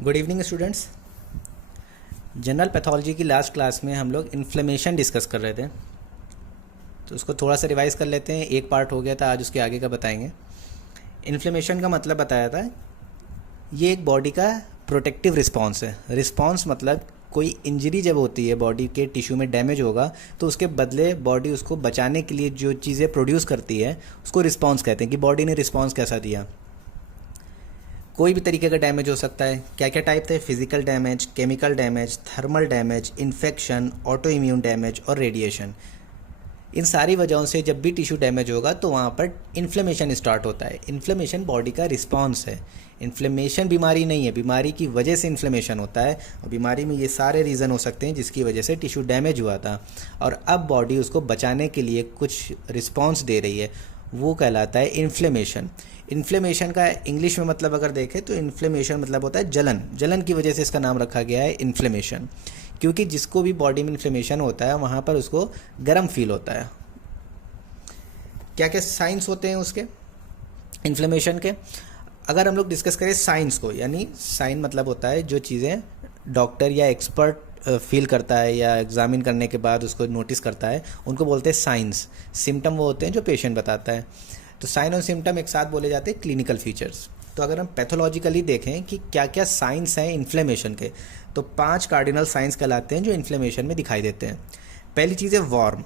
Good evening students. General pathology की last class में हम लोग इन्फ्लेमेशन डिस्कस कर रहे थे, तो उसको थोड़ा सा रिवाइज कर लेते हैं। एक पार्ट हो गया था, आज उसके आगे का बताएंगे। इन्फ्लेमेशन का मतलब बताया था, ये एक बॉडी का प्रोटेक्टिव रिस्पॉन्स है। रिस्पॉन्स मतलब कोई इंजरी जब होती है, बॉडी के टिश्यू में डैमेज होगा, तो उसके बदले बॉडी उसको बचाने के लिए जो चीज़ें प्रोड्यूस करती है उसको रिस्पॉन्स कहते हैं कि बॉडी ने रिस्पॉन्स कैसा दिया। कोई भी तरीके का डैमेज हो सकता है। क्या क्या टाइप थे? Physical damage, chemical damage, thermal damage, infection, auto immune damage और रेडिएशन। इन सारी वजहों से जब भी टिश्यू डैमेज होगा तो वहाँ पर इन्फ्लेमेशन स्टार्ट होता है। इन्फ्लेमेशन बॉडी का रिस्पॉन्स है। इन्फ्लेमेशन बीमारी नहीं है, बीमारी की वजह से इन्फ्लेमेशन होता है। और बीमारी में ये सारे रीज़न हो सकते हैं जिसकी वजह से टिश्यू डैमेज हुआ था और अब बॉडी उसको बचाने के लिए कुछ रिस्पॉन्स दे रही है, वो कहलाता है इन्फ्लेमेशन। इन्फ्लेमेशन का इंग्लिश में मतलब अगर देखें तो इन्फ्लेमेशन मतलब होता है जलन। जलन की वजह से इसका नाम रखा गया है इन्फ्लेमेशन, क्योंकि जिसको भी बॉडी में इन्फ्लेमेशन होता है वहाँ पर उसको गर्म फील होता है। क्या क्या साइंस होते हैं उसके इन्फ्लेमेशन के? अगर हम लोग डिस्कस करें साइंस को, यानी साइन मतलब होता है जो चीज़ें डॉक्टर या एक्सपर्ट फील करता है या एग्जामिन करने के बाद उसको नोटिस करता है, उनको बोलते हैं साइंस। सिम्टम वो होते हैं जो पेशेंट बताता है। तो साइन और सिम्टम एक साथ बोले जाते हैं क्लिनिकल फीचर्स। तो अगर हम पैथोलॉजिकली देखें कि क्या क्या साइंस हैं इन्फ्लेमेशन के, तो 5 कार्डिनल साइंस कहलाते हैं जो इन्फ्लेमेशन में दिखाई देते हैं। पहली चीज़ है वार्म।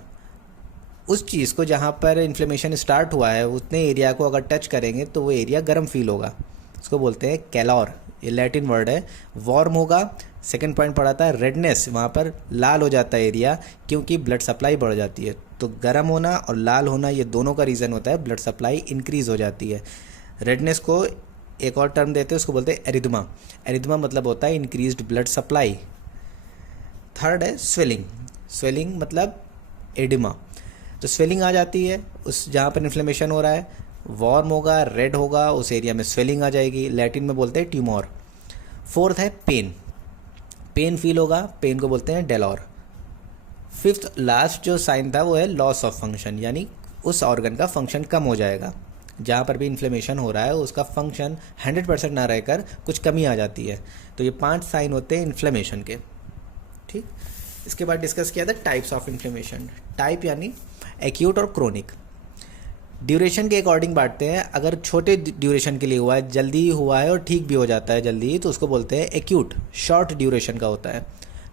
उस चीज़ को जहाँ पर इन्फ्लेमेशन स्टार्ट हुआ है उतने एरिया को अगर टच करेंगे तो वो एरिया गर्म फील होगा, उसको बोलते हैं कैलोर। ये लैटिन वर्ड है। वार्म होगा। सेकंड पॉइंट पढ़ा था रेडनेस, वहाँ पर लाल हो जाता है एरिया क्योंकि ब्लड सप्लाई बढ़ जाती है। तो गर्म होना और लाल होना ये दोनों का रीज़न होता है, ब्लड सप्लाई इंक्रीज़ हो जाती है। रेडनेस को एक और टर्म देते हैं, उसको बोलते हैं एरिथमा। एरिथमा मतलब होता है इंक्रीज्ड ब्लड सप्लाई। थर्ड है स्वेलिंग। स्वेलिंग मतलब एडिमा। तो स्वेलिंग आ जाती है उस जहाँ पर इन्फ्लेमेशन हो रहा है। वार्म होगा, रेड होगा, उस एरिया में स्वेलिंग आ जाएगी। लैटिन में बोलते हैं ट्यूमर। फोर्थ है पेन। पेन फील होगा, पेन को बोलते हैं डेलोर। फिफ्थ लास्ट जो साइन था वो है लॉस ऑफ फंक्शन, यानी उस ऑर्गन का फंक्शन कम हो जाएगा। जहाँ पर भी इन्फ्लेमेशन हो रहा है उसका फंक्शन 100% ना रहकर कुछ कमी आ जाती है। तो ये 5 साइन होते हैं इन्फ्लेमेशन के। ठीक, इसके बाद डिस्कस किया था टाइप्स ऑफ इन्फ्लेमेशन। टाइप यानी एक्यूट और क्रोनिक। ड्यूरेशन के अकॉर्डिंग बांटते हैं। अगर छोटे ड्यूरेशन के लिए हुआ है, जल्दी हुआ है और ठीक भी हो जाता है जल्दी, तो उसको बोलते हैं एक्यूट। शॉर्ट ड्यूरेशन का होता है,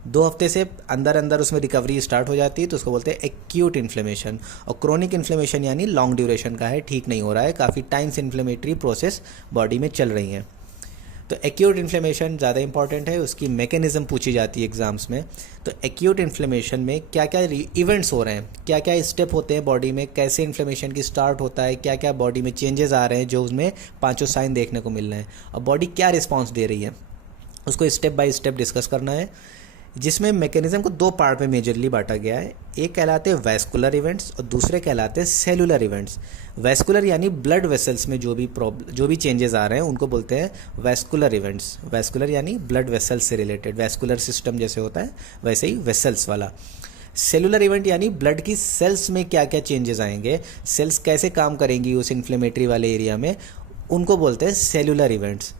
2 हफ्ते से अंदर अंदर उसमें रिकवरी स्टार्ट हो जाती है, तो उसको बोलते हैं एक्यूट इन्फ्लेमेशन। और क्रोनिक इन्फ्लेमेशन यानी लॉन्ग ड्यूरेशन का है, ठीक नहीं हो रहा है, काफ़ी टाइम से इन्फ्लेमेटरी प्रोसेस बॉडी में चल रही हैं। तो एक्यूट इन्फ्लेमेशन ज़्यादा इंपॉर्टेंट है, उसकी मैकेनिज़्म पूछी जाती है एग्जाम्स में। तो एक्यूट इन्फ्लेमेशन में क्या क्या इवेंट्स हो रहे हैं, क्या क्या स्टेप होते हैं बॉडी में, कैसे इन्फ्लेमेशन की स्टार्ट होता है, क्या क्या बॉडी में चेंजेस आ रहे हैं जो उसमें 5 साइन देखने को मिल रहे हैं, और बॉडी क्या रिस्पॉन्स दे रही है, उसको स्टेप बाय स्टेप डिस्कस करना है। जिसमें मैकेनिज्म को 2 पार्ट में मेजरली बांटा गया है। एक कहलाते हैं वैस्कुलर इवेंट्स और दूसरे कहलाते हैं सेलुलर इवेंट्स। वैस्कुलर यानी ब्लड वेसल्स में जो भी चेंजेस आ रहे हैं उनको बोलते हैं वैस्कुलर इवेंट्स। वैस्कुलर यानी ब्लड वेसल्स से रिलेटेड, वैस्कुलर सिस्टम जैसे होता है वैसे ही वेसल्स वाला। सेलुलर इवेंट यानी ब्लड की सेल्स में क्या क्या चेंजेस आएंगे, सेल्स कैसे काम करेंगी उस इन्फ्लेमेटरी वाले एरिया में, उनको बोलते हैं सेलुलर इवेंट्स।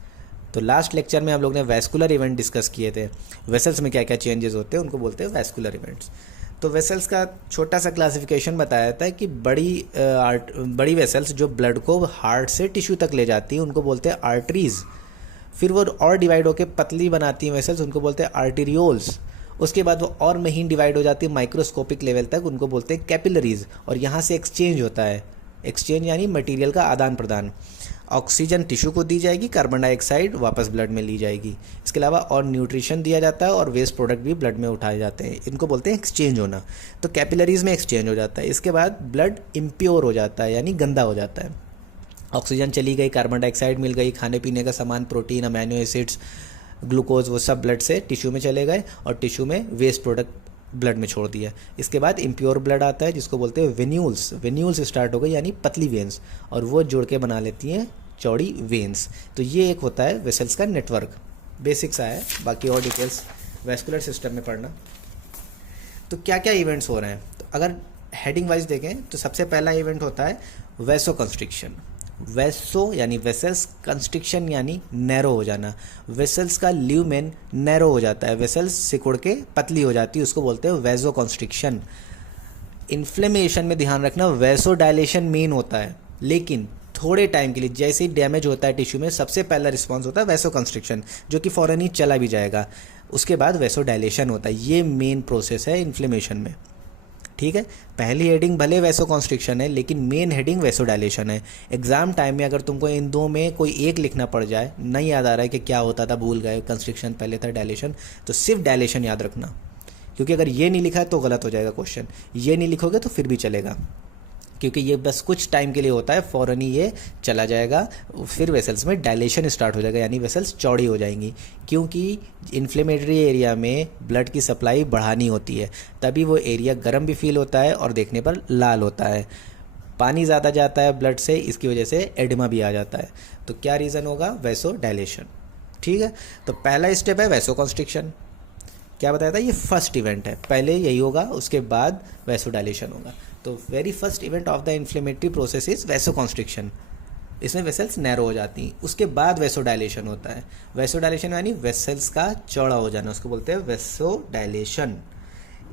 तो लास्ट लेक्चर में हम लोग ने वैस्कुलर इवेंट डिस्कस किए थे। वेसल्स में क्या क्या चेंजेस होते हैं उनको बोलते हैं वैस्कुलर इवेंट्स। तो वेसल्स का छोटा सा क्लासिफिकेशन बताया था कि बड़ी वेसल्स जो ब्लड को हार्ट से टिश्यू तक ले जाती हैं उनको बोलते हैं आर्टरीज। फिर वो और डिवाइड होकर पतली बनाती हैं वेसल्स, उनको बोलते हैं आर्टीरियोल्स। उसके बाद वो और महीन डिवाइड हो जाती है माइक्रोस्कोपिक लेवल तक, उनको बोलते हैं कैपिलरीज। और यहाँ से एक्सचेंज होता है। एक्सचेंज यानी मटेरियल का आदान प्रदान। ऑक्सीजन टिश्यू को दी जाएगी, कार्बन डाइऑक्साइड वापस ब्लड में ली जाएगी। इसके अलावा और न्यूट्रिशन दिया जाता है और वेस्ट प्रोडक्ट भी ब्लड में उठाए जाते हैं। इनको बोलते हैं एक्सचेंज होना। तो कैपिलरीज में एक्सचेंज हो जाता है। इसके बाद ब्लड इम्प्योर हो जाता है, यानी गंदा हो जाता है। ऑक्सीजन चली गई, कार्बन डाइऑक्साइड मिल गई, खाने पीने का सामान, प्रोटीन, अमीनो एसिड्स, ग्लूकोज, वो सब ब्लड से टिश्यू में चले गए और टिश्यू में वेस्ट प्रोडक्ट ब्लड में छोड़ दिया। इसके बाद इम्प्योर ब्लड आता है जिसको बोलते हैं वेन्यूल्स। वेन्यूल्स स्टार्ट हो गई यानी पतली वेन्स, और वो जुड़ के बना लेती हैं चौड़ी वेन्स। तो ये एक होता है वेसल्स का नेटवर्क। बेसिक्स है, बाकी और डिटेल्स वैस्कुलर सिस्टम में पढ़ना। तो क्या क्या इवेंट्स हो रहे हैं, तो अगर हेडिंग वाइज देखें तो सबसे पहला इवेंट होता है वैसोकंस्ट्रिक्शन। वेसो यानी वेसल्स, कंस्ट्रिक्शन यानी नैरो हो जाना। वेसल्स का ल्यूमेन नैरो हो जाता है, वेसल्स सिकुड़ के पतली हो जाती है, उसको बोलते हैं वेसो कंस्ट्रिक्शन। इन्फ्लेमेशन में ध्यान रखना वेसो डायलेशन मेन होता है, लेकिन थोड़े टाइम के लिए जैसे ही डैमेज होता है टिश्यू में सबसे पहला रिस्पॉन्स होता है वेसो कंस्ट्रिक्शन, जो कि फ़ौरन ही चला भी जाएगा। उसके बाद वेसो डायलेशन होता है। ये मेन प्रोसेस है इन्फ्लेमेशन में, ठीक है। पहली हेडिंग भले वेसो कॉन्स्ट्रिक्शन है, लेकिन मेन हेडिंग वेसो डायलेशन है। एग्जाम टाइम में अगर तुमको इन दो में कोई एक लिखना पड़ जाए, नहीं याद आ रहा है कि क्या होता था, भूल गए, कंस्ट्रिक्शन पहले था डायलेशन, तो सिर्फ डायलेशन याद रखना, क्योंकि अगर ये नहीं लिखा है तो गलत हो जाएगा क्वेश्चन। ये नहीं लिखोगे तो फिर भी चलेगा, क्योंकि ये बस कुछ टाइम के लिए होता है, फ़ौरन ही ये चला जाएगा, फिर वेसल्स में डायलेशन स्टार्ट हो जाएगा, यानी वेसल्स चौड़ी हो जाएंगी। क्योंकि इन्फ्लेमेटरी एरिया में ब्लड की सप्लाई बढ़ानी होती है, तभी वो एरिया गर्म भी फील होता है और देखने पर लाल होता है। पानी ज़्यादा जाता है ब्लड से, इसकी वजह से एडिमा भी आ जाता है। तो क्या रीज़न होगा? वेसो डायलेशन, ठीक है। तो पहला स्टेप है वेसो कॉन्स्ट्रिक्शन। क्या बताया था? ये फर्स्ट इवेंट है, पहले यही होगा, उसके बाद वेसो डायलेशन होगा। तो very first event of the inflammatory process is वेसो constriction. इसमें वेसल्स नैरो हो जाती हैं, उसके बाद वेसो डायलेशन होता है। वेसो डायलेशन यानी वेसल्स का चौड़ा हो जाना, उसको बोलते हैं वेसो डायलेशन।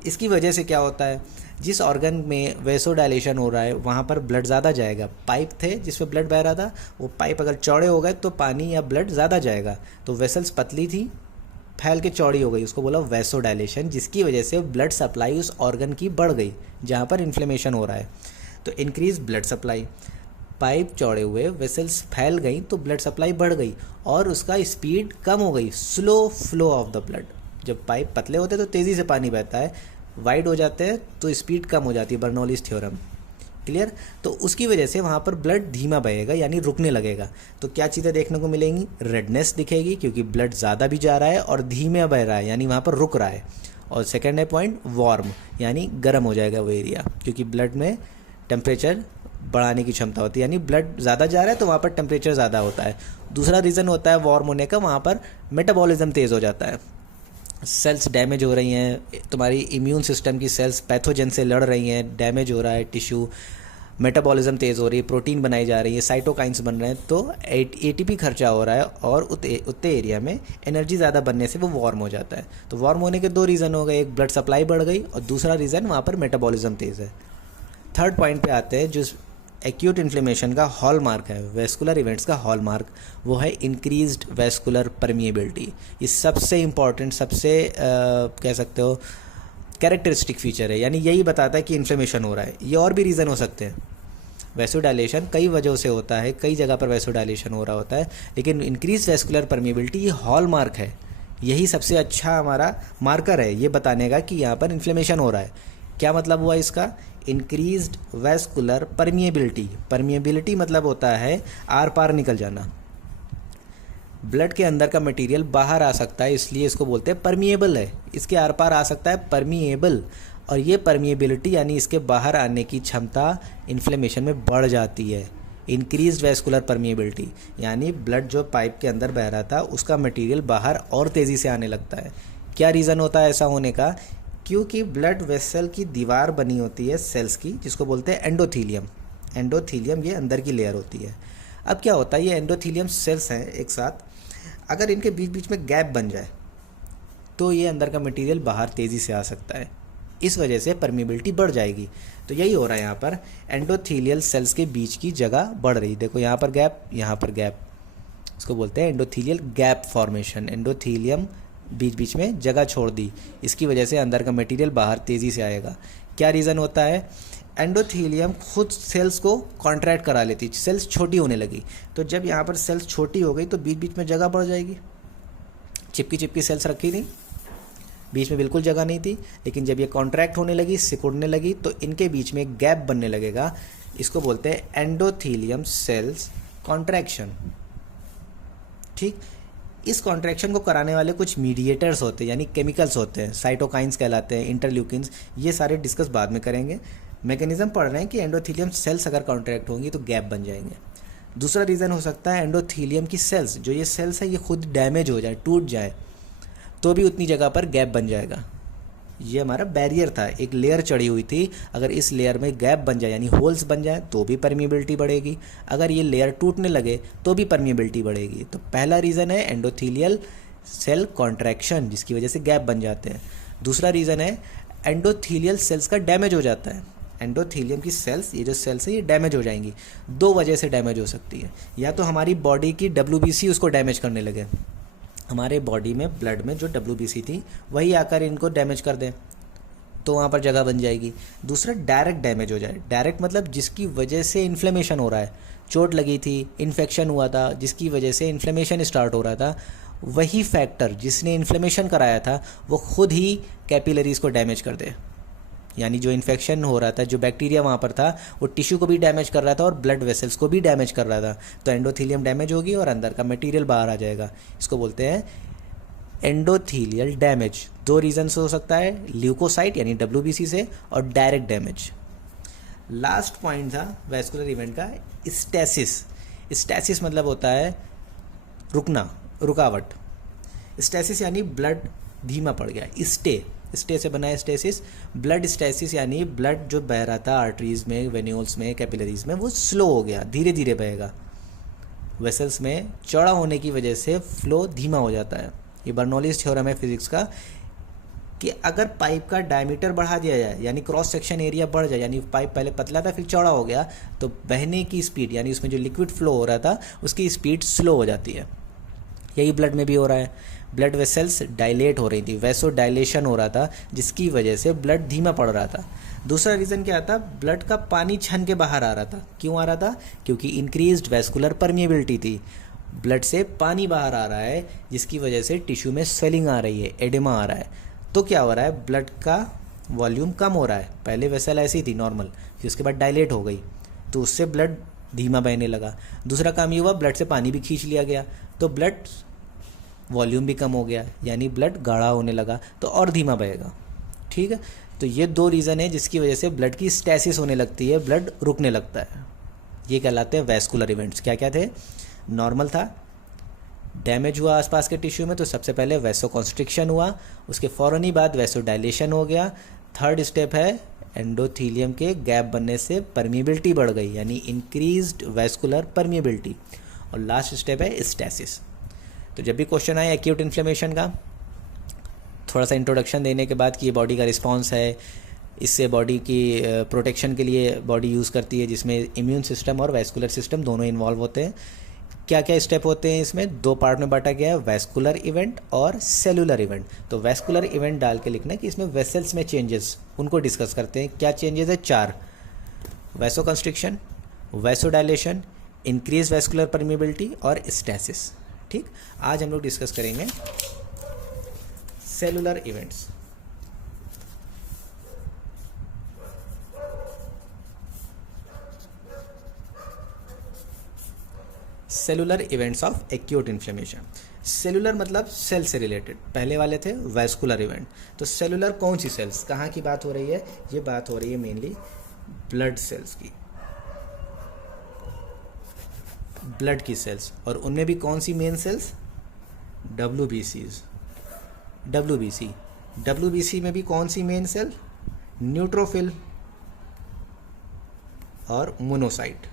इसकी वजह से क्या होता है? जिस ऑर्गन में वेसो डायलेशन हो रहा है वहाँ पर ब्लड ज़्यादा जाएगा। पाइप थे जिसमें ब्लड बह रहा था, वो पाइप अगर चौड़े हो गए तो पानी या ब्लड ज़्यादा जाएगा। तो वेसल्स पतली थी, फैल के चौड़ी हो गई, उसको बोला वेसो डायलेशन, जिसकी वजह से ब्लड सप्लाई उस ऑर्गन की बढ़ गई जहाँ पर इन्फ्लेमेशन हो रहा है। तो इंक्रीज ब्लड सप्लाई, पाइप चौड़े हुए, वेसल्स फैल गई तो ब्लड सप्लाई बढ़ गई और उसका स्पीड कम हो गई, slow flow of the blood. जब पाइप पतले होते हैं तो तेज़ी से पानी बहता है, वाइड हो जाते हैं तो स्पीड कम हो जाती है, बर्नौलीज थ्योरम, क्लियर। तो उसकी वजह से वहाँ पर ब्लड धीमा बहेगा, यानी रुकने लगेगा। तो क्या चीज़ें देखने को मिलेंगी? रेडनेस दिखेगी, क्योंकि ब्लड ज़्यादा भी जा रहा है और धीमे बह रहा है, यानी वहाँ पर रुक रहा है। और सेकेंड है पॉइंट वार्म, यानी गर्म हो जाएगा वो एरिया, क्योंकि ब्लड में टेम्परेचर बढ़ाने की क्षमता होती है, यानी ब्लड ज़्यादा जा रहा है तो वहाँ पर टेम्परेचर ज़्यादा होता है। दूसरा रीज़न होता है वार्म होने का, वहाँ पर मेटाबॉलिज्म तेज़ हो जाता है, सेल्स डैमेज हो रही हैं, तुम्हारी इम्यून सिस्टम की सेल्स पैथोजन से लड़ रही हैं, डैमेज हो रहा है टिश्यू, मेटाबॉलिज्म तेज़ हो रही है, प्रोटीन बनाई जा रही है, साइटोकाइंस बन रहे हैं, तो एटीपी खर्चा हो रहा है और उतने एरिया में एनर्जी ज़्यादा बनने से वो वार्म हो जाता है। तो वार्म होने के दो रीज़न हो गए, एक ब्लड सप्लाई बढ़ गई और दूसरा रीज़न वहाँ पर मेटाबॉलिज्म तेज़ है। थर्ड पॉइंट पे आते हैं, जो एक्यूट इन्फ्लेमेशन का हॉलमार्क है, वेस्कुलर इवेंट्स का हॉलमार्क, वो है इंक्रीज्ड वेस्कुलर परमिएबिलिटी। ये सबसे इम्पॉर्टेंट, सबसे कह सकते हो कैरेक्टरिस्टिक फीचर है, यानी यही बताता है कि इन्फ्लेमेशन हो रहा है। ये और भी रीज़न हो सकते हैं, वेसोडाइलेशन कई वजहों से होता है, कई जगह पर वेसोडाइलेशन हो रहा होता है, लेकिन इंक्रीज वेस्कुलर परमिएबिलिटी ये हॉलमार्क है, यही सबसे अच्छा हमारा मार्कर है ये बताने का कि यहाँ पर इन्फ्लेमेशन हो रहा है। क्या मतलब हुआ इसका? Increased vascular permeability. परमिएबिलिटी मतलब होता है आर पार निकल जाना, ब्लड के अंदर का मटेरियल बाहर आ सकता है, इसलिए इसको बोलते हैं परमिएबल है, इसके आर पार आ सकता है परमिएबल। और ये परमिएबिलिटी यानी इसके बाहर आने की क्षमता इन्फ्लेमेशन में बढ़ जाती है। इंक्रीज्ड वेस्कुलर परमिएबिलिटी यानी ब्लड जो पाइप के अंदर बह रहा था उसका मटेरियल बाहर और तेज़ी से आने लगता है। क्या रीज़न होता है ऐसा होने का? क्योंकि ब्लड वेसल की दीवार बनी होती है सेल्स की, जिसको बोलते हैं एंडोथीलियम। एंडोथीलियम ये अंदर की लेयर होती है। अब क्या होता है, ये एंडोथीलियम सेल्स हैं एक साथ, अगर इनके बीच बीच में गैप बन जाए तो ये अंदर का मटेरियल बाहर तेज़ी से आ सकता है, इस वजह से परमिएबिलिटी बढ़ जाएगी। तो यही हो रहा है यहाँ पर, एंडोथीलियल सेल्स के बीच की जगह बढ़ रही। देखो यहाँ पर गैप, यहाँ पर गैप, इसको बोलते हैं एंडोथीलियल गैप फॉर्मेशन। एंडोथीलियम बीच बीच में जगह छोड़ दी, इसकी वजह से अंदर का मटेरियल बाहर तेज़ी से आएगा। क्या रीज़न होता है? एंडोथीलियम खुद सेल्स को कॉन्ट्रैक्ट करा लेती, सेल्स छोटी होने लगी। तो जब यहाँ पर सेल्स छोटी हो गई तो बीच बीच में जगह बढ़ जाएगी। चिपकी चिपकी सेल्स रखी थी, बीच में बिल्कुल जगह नहीं थी, लेकिन जब ये कॉन्ट्रैक्ट होने लगी, सिकुड़ने लगी, तो इनके बीच में एक गैप बनने लगेगा। इसको बोलते हैं एंडोथीलियम सेल्स कॉन्ट्रैक्शन। ठीक, इस कॉन्ट्रैक्शन को कराने वाले कुछ मीडिएटर्स होते हैं, यानी केमिकल्स होते हैं, साइटोकाइंस कहलाते हैं, इंटरल्यूकिन्स, ये सारे डिस्कस बाद में करेंगे। मैकेनिज्म पढ़ रहे हैं कि एंडोथीलियम सेल्स अगर कॉन्ट्रैक्ट होंगी तो गैप बन जाएंगे। दूसरा रीज़न हो सकता है एंडोथीलियम की सेल्स, जो ये सेल्स है ये खुद डैमेज हो जाए, टूट जाए, तो भी उतनी जगह पर गैप बन जाएगा। ये हमारा बैरियर था, एक लेयर चढ़ी हुई थी, अगर इस लेयर में गैप बन जाए यानी होल्स बन जाए तो भी परमिएबिलिटी बढ़ेगी, अगर ये लेयर टूटने लगे तो भी परमिएबिलिटी बढ़ेगी। तो पहला रीज़न है एंडोथीलियल सेल कॉन्ट्रैक्शन, जिसकी वजह से गैप बन जाते हैं। दूसरा रीज़न है एंडोथीलियल सेल्स का डैमेज हो जाता है, एंडोथीलियम की सेल्स, ये जो सेल्स है ये डैमेज हो जाएंगी। दो वजह से डैमेज हो सकती है, या तो हमारी बॉडी की WBC उसको डैमेज करने लगे, हमारे बॉडी में ब्लड में जो WBC थी वही आकर इनको डैमेज कर दें तो वहाँ पर जगह बन जाएगी। दूसरा डायरेक्ट डैमेज हो जाए, डायरेक्ट मतलब जिसकी वजह से इन्फ्लेमेशन हो रहा है, चोट लगी थी, इन्फेक्शन हुआ था जिसकी वजह से इन्फ्लेमेशन स्टार्ट हो रहा था, वही फैक्टर जिसने इन्फ्लेमेशन कराया था वो खुद ही कैपिलरीज को डैमेज कर दे, यानी जो इन्फेक्शन हो रहा था, जो बैक्टीरिया वहाँ पर था वो टिश्यू को भी डैमेज कर रहा था और ब्लड वेसल्स को भी डैमेज कर रहा था। तो एंडोथीलियम डैमेज होगी और अंदर का मटेरियल बाहर आ जाएगा, इसको बोलते हैं एंडोथीलियल डैमेज। दो रीजन से हो सकता है, ल्यूकोसाइट यानी WBC से और डायरेक्ट डैमेज। लास्ट पॉइंट था वैस्कुलर इवेंट का स्टेसिस। स्टेसिस मतलब होता है रुकना, रुकावट। स्टेसिस यानी ब्लड धीमा पड़ गया, स्टे से बना है स्टेसिस। ब्लड स्टेसिस यानी ब्लड जो बह रहा था आर्टरीज में, वेन्यूल्स में, कैपिलरीज में, वो स्लो हो गया, धीरे धीरे बहेगा। वेसल्स में चौड़ा होने की वजह से फ्लो धीमा हो जाता है। ये बर्नौलीज थ्योरम है फिजिक्स का कि अगर पाइप का डायमीटर बढ़ा दिया जाए यानी क्रॉस सेक्शन एरिया बढ़ जाए, यानी पाइप पहले पतला था फिर चौड़ा हो गया, तो बहने की स्पीड यानी उसमें जो लिक्विड फ्लो हो रहा था उसकी स्पीड स्लो हो जाती है। यही ब्लड में भी हो रहा है, ब्लड वेसल्स डायलेट हो रही थी, वैसो डायलेशन हो रहा था जिसकी वजह से ब्लड धीमा पड़ रहा था। दूसरा रीज़न क्या था, ब्लड का पानी छन के बाहर आ रहा था। क्यों आ रहा था? क्योंकि इंक्रीज्ड वैस्कुलर परमिएबिलिटी थी, ब्लड से पानी बाहर आ रहा है जिसकी वजह से टिश्यू में स्वेलिंग आ रही है, एडेमा आ रहा है। तो क्या हो रहा है, ब्लड का वॉल्यूम कम हो रहा है। पहले वेसल ऐसी थी नॉर्मल, फिर उसके बाद डायलेट हो गई तो उससे ब्लड धीमा बहने लगा। दूसरा काम ये हुआ, ब्लड से पानी भी खींच लिया गया तो ब्लड वॉल्यूम भी कम हो गया, यानी ब्लड गाढ़ा होने लगा तो और धीमा बहेगा। ठीक है, तो ये दो रीज़न है जिसकी वजह से ब्लड की स्टेसिस होने लगती है, ब्लड रुकने लगता है। ये कहलाते हैं वैस्कुलर इवेंट्स। क्या क्या थे? नॉर्मल था, डैमेज हुआ आसपास के टिश्यू में तो सबसे पहले वैसो कॉन्स्ट्रिक्शन हुआ, उसके फ़ौरन ही बाद वैसो डायलेशन हो गया। थर्ड स्टेप है एंडोथीलियम के गैप बनने से परमिएबिलिटी बढ़ गई यानी इंक्रीज्ड वैस्कुलर परमिएबिलिटी। और लास्ट स्टेप है स्टेसिस। तो जब भी क्वेश्चन आए एक्यूट इन्फ्लेमेशन का, थोड़ा सा इंट्रोडक्शन देने के बाद कि ये बॉडी का रिस्पॉन्स है, इससे बॉडी की प्रोटेक्शन के लिए बॉडी यूज़ करती है, जिसमें इम्यून सिस्टम और वैस्कुलर सिस्टम दोनों इन्वॉल्व होते हैं। क्या क्या स्टेप होते हैं इसमें, दो पार्ट में बांटा गया है, वैस्कुलर इवेंट और सेलुलर इवेंट। तो वैस्कुलर इवेंट डाल के लिखना कि इसमें वेसल्स में चेंजेस, उनको डिस्कस करते हैं। क्या चेंजेस है? 4, vaso constriction, vaso dilation, increase vascular permeability और स्टेसिस। ठीक, आज हम लोग डिस्कस करेंगे cellular events. Cellular events of acute inflammation. Cellular मतलब सेल से रिलेटेड, पहले वाले थे वैस्कुलर इवेंट। तो सेलुलर कौन सी सेल्स, कहाँ की बात हो रही है? ये बात हो रही है मेनली ब्लड सेल्स की, ब्लड की सेल्स। और उनमें भी कौन सी मेन सेल्स? WBCs। WBC में भी कौन सी मेन सेल? न्यूट्रोफिल और मोनोसाइट।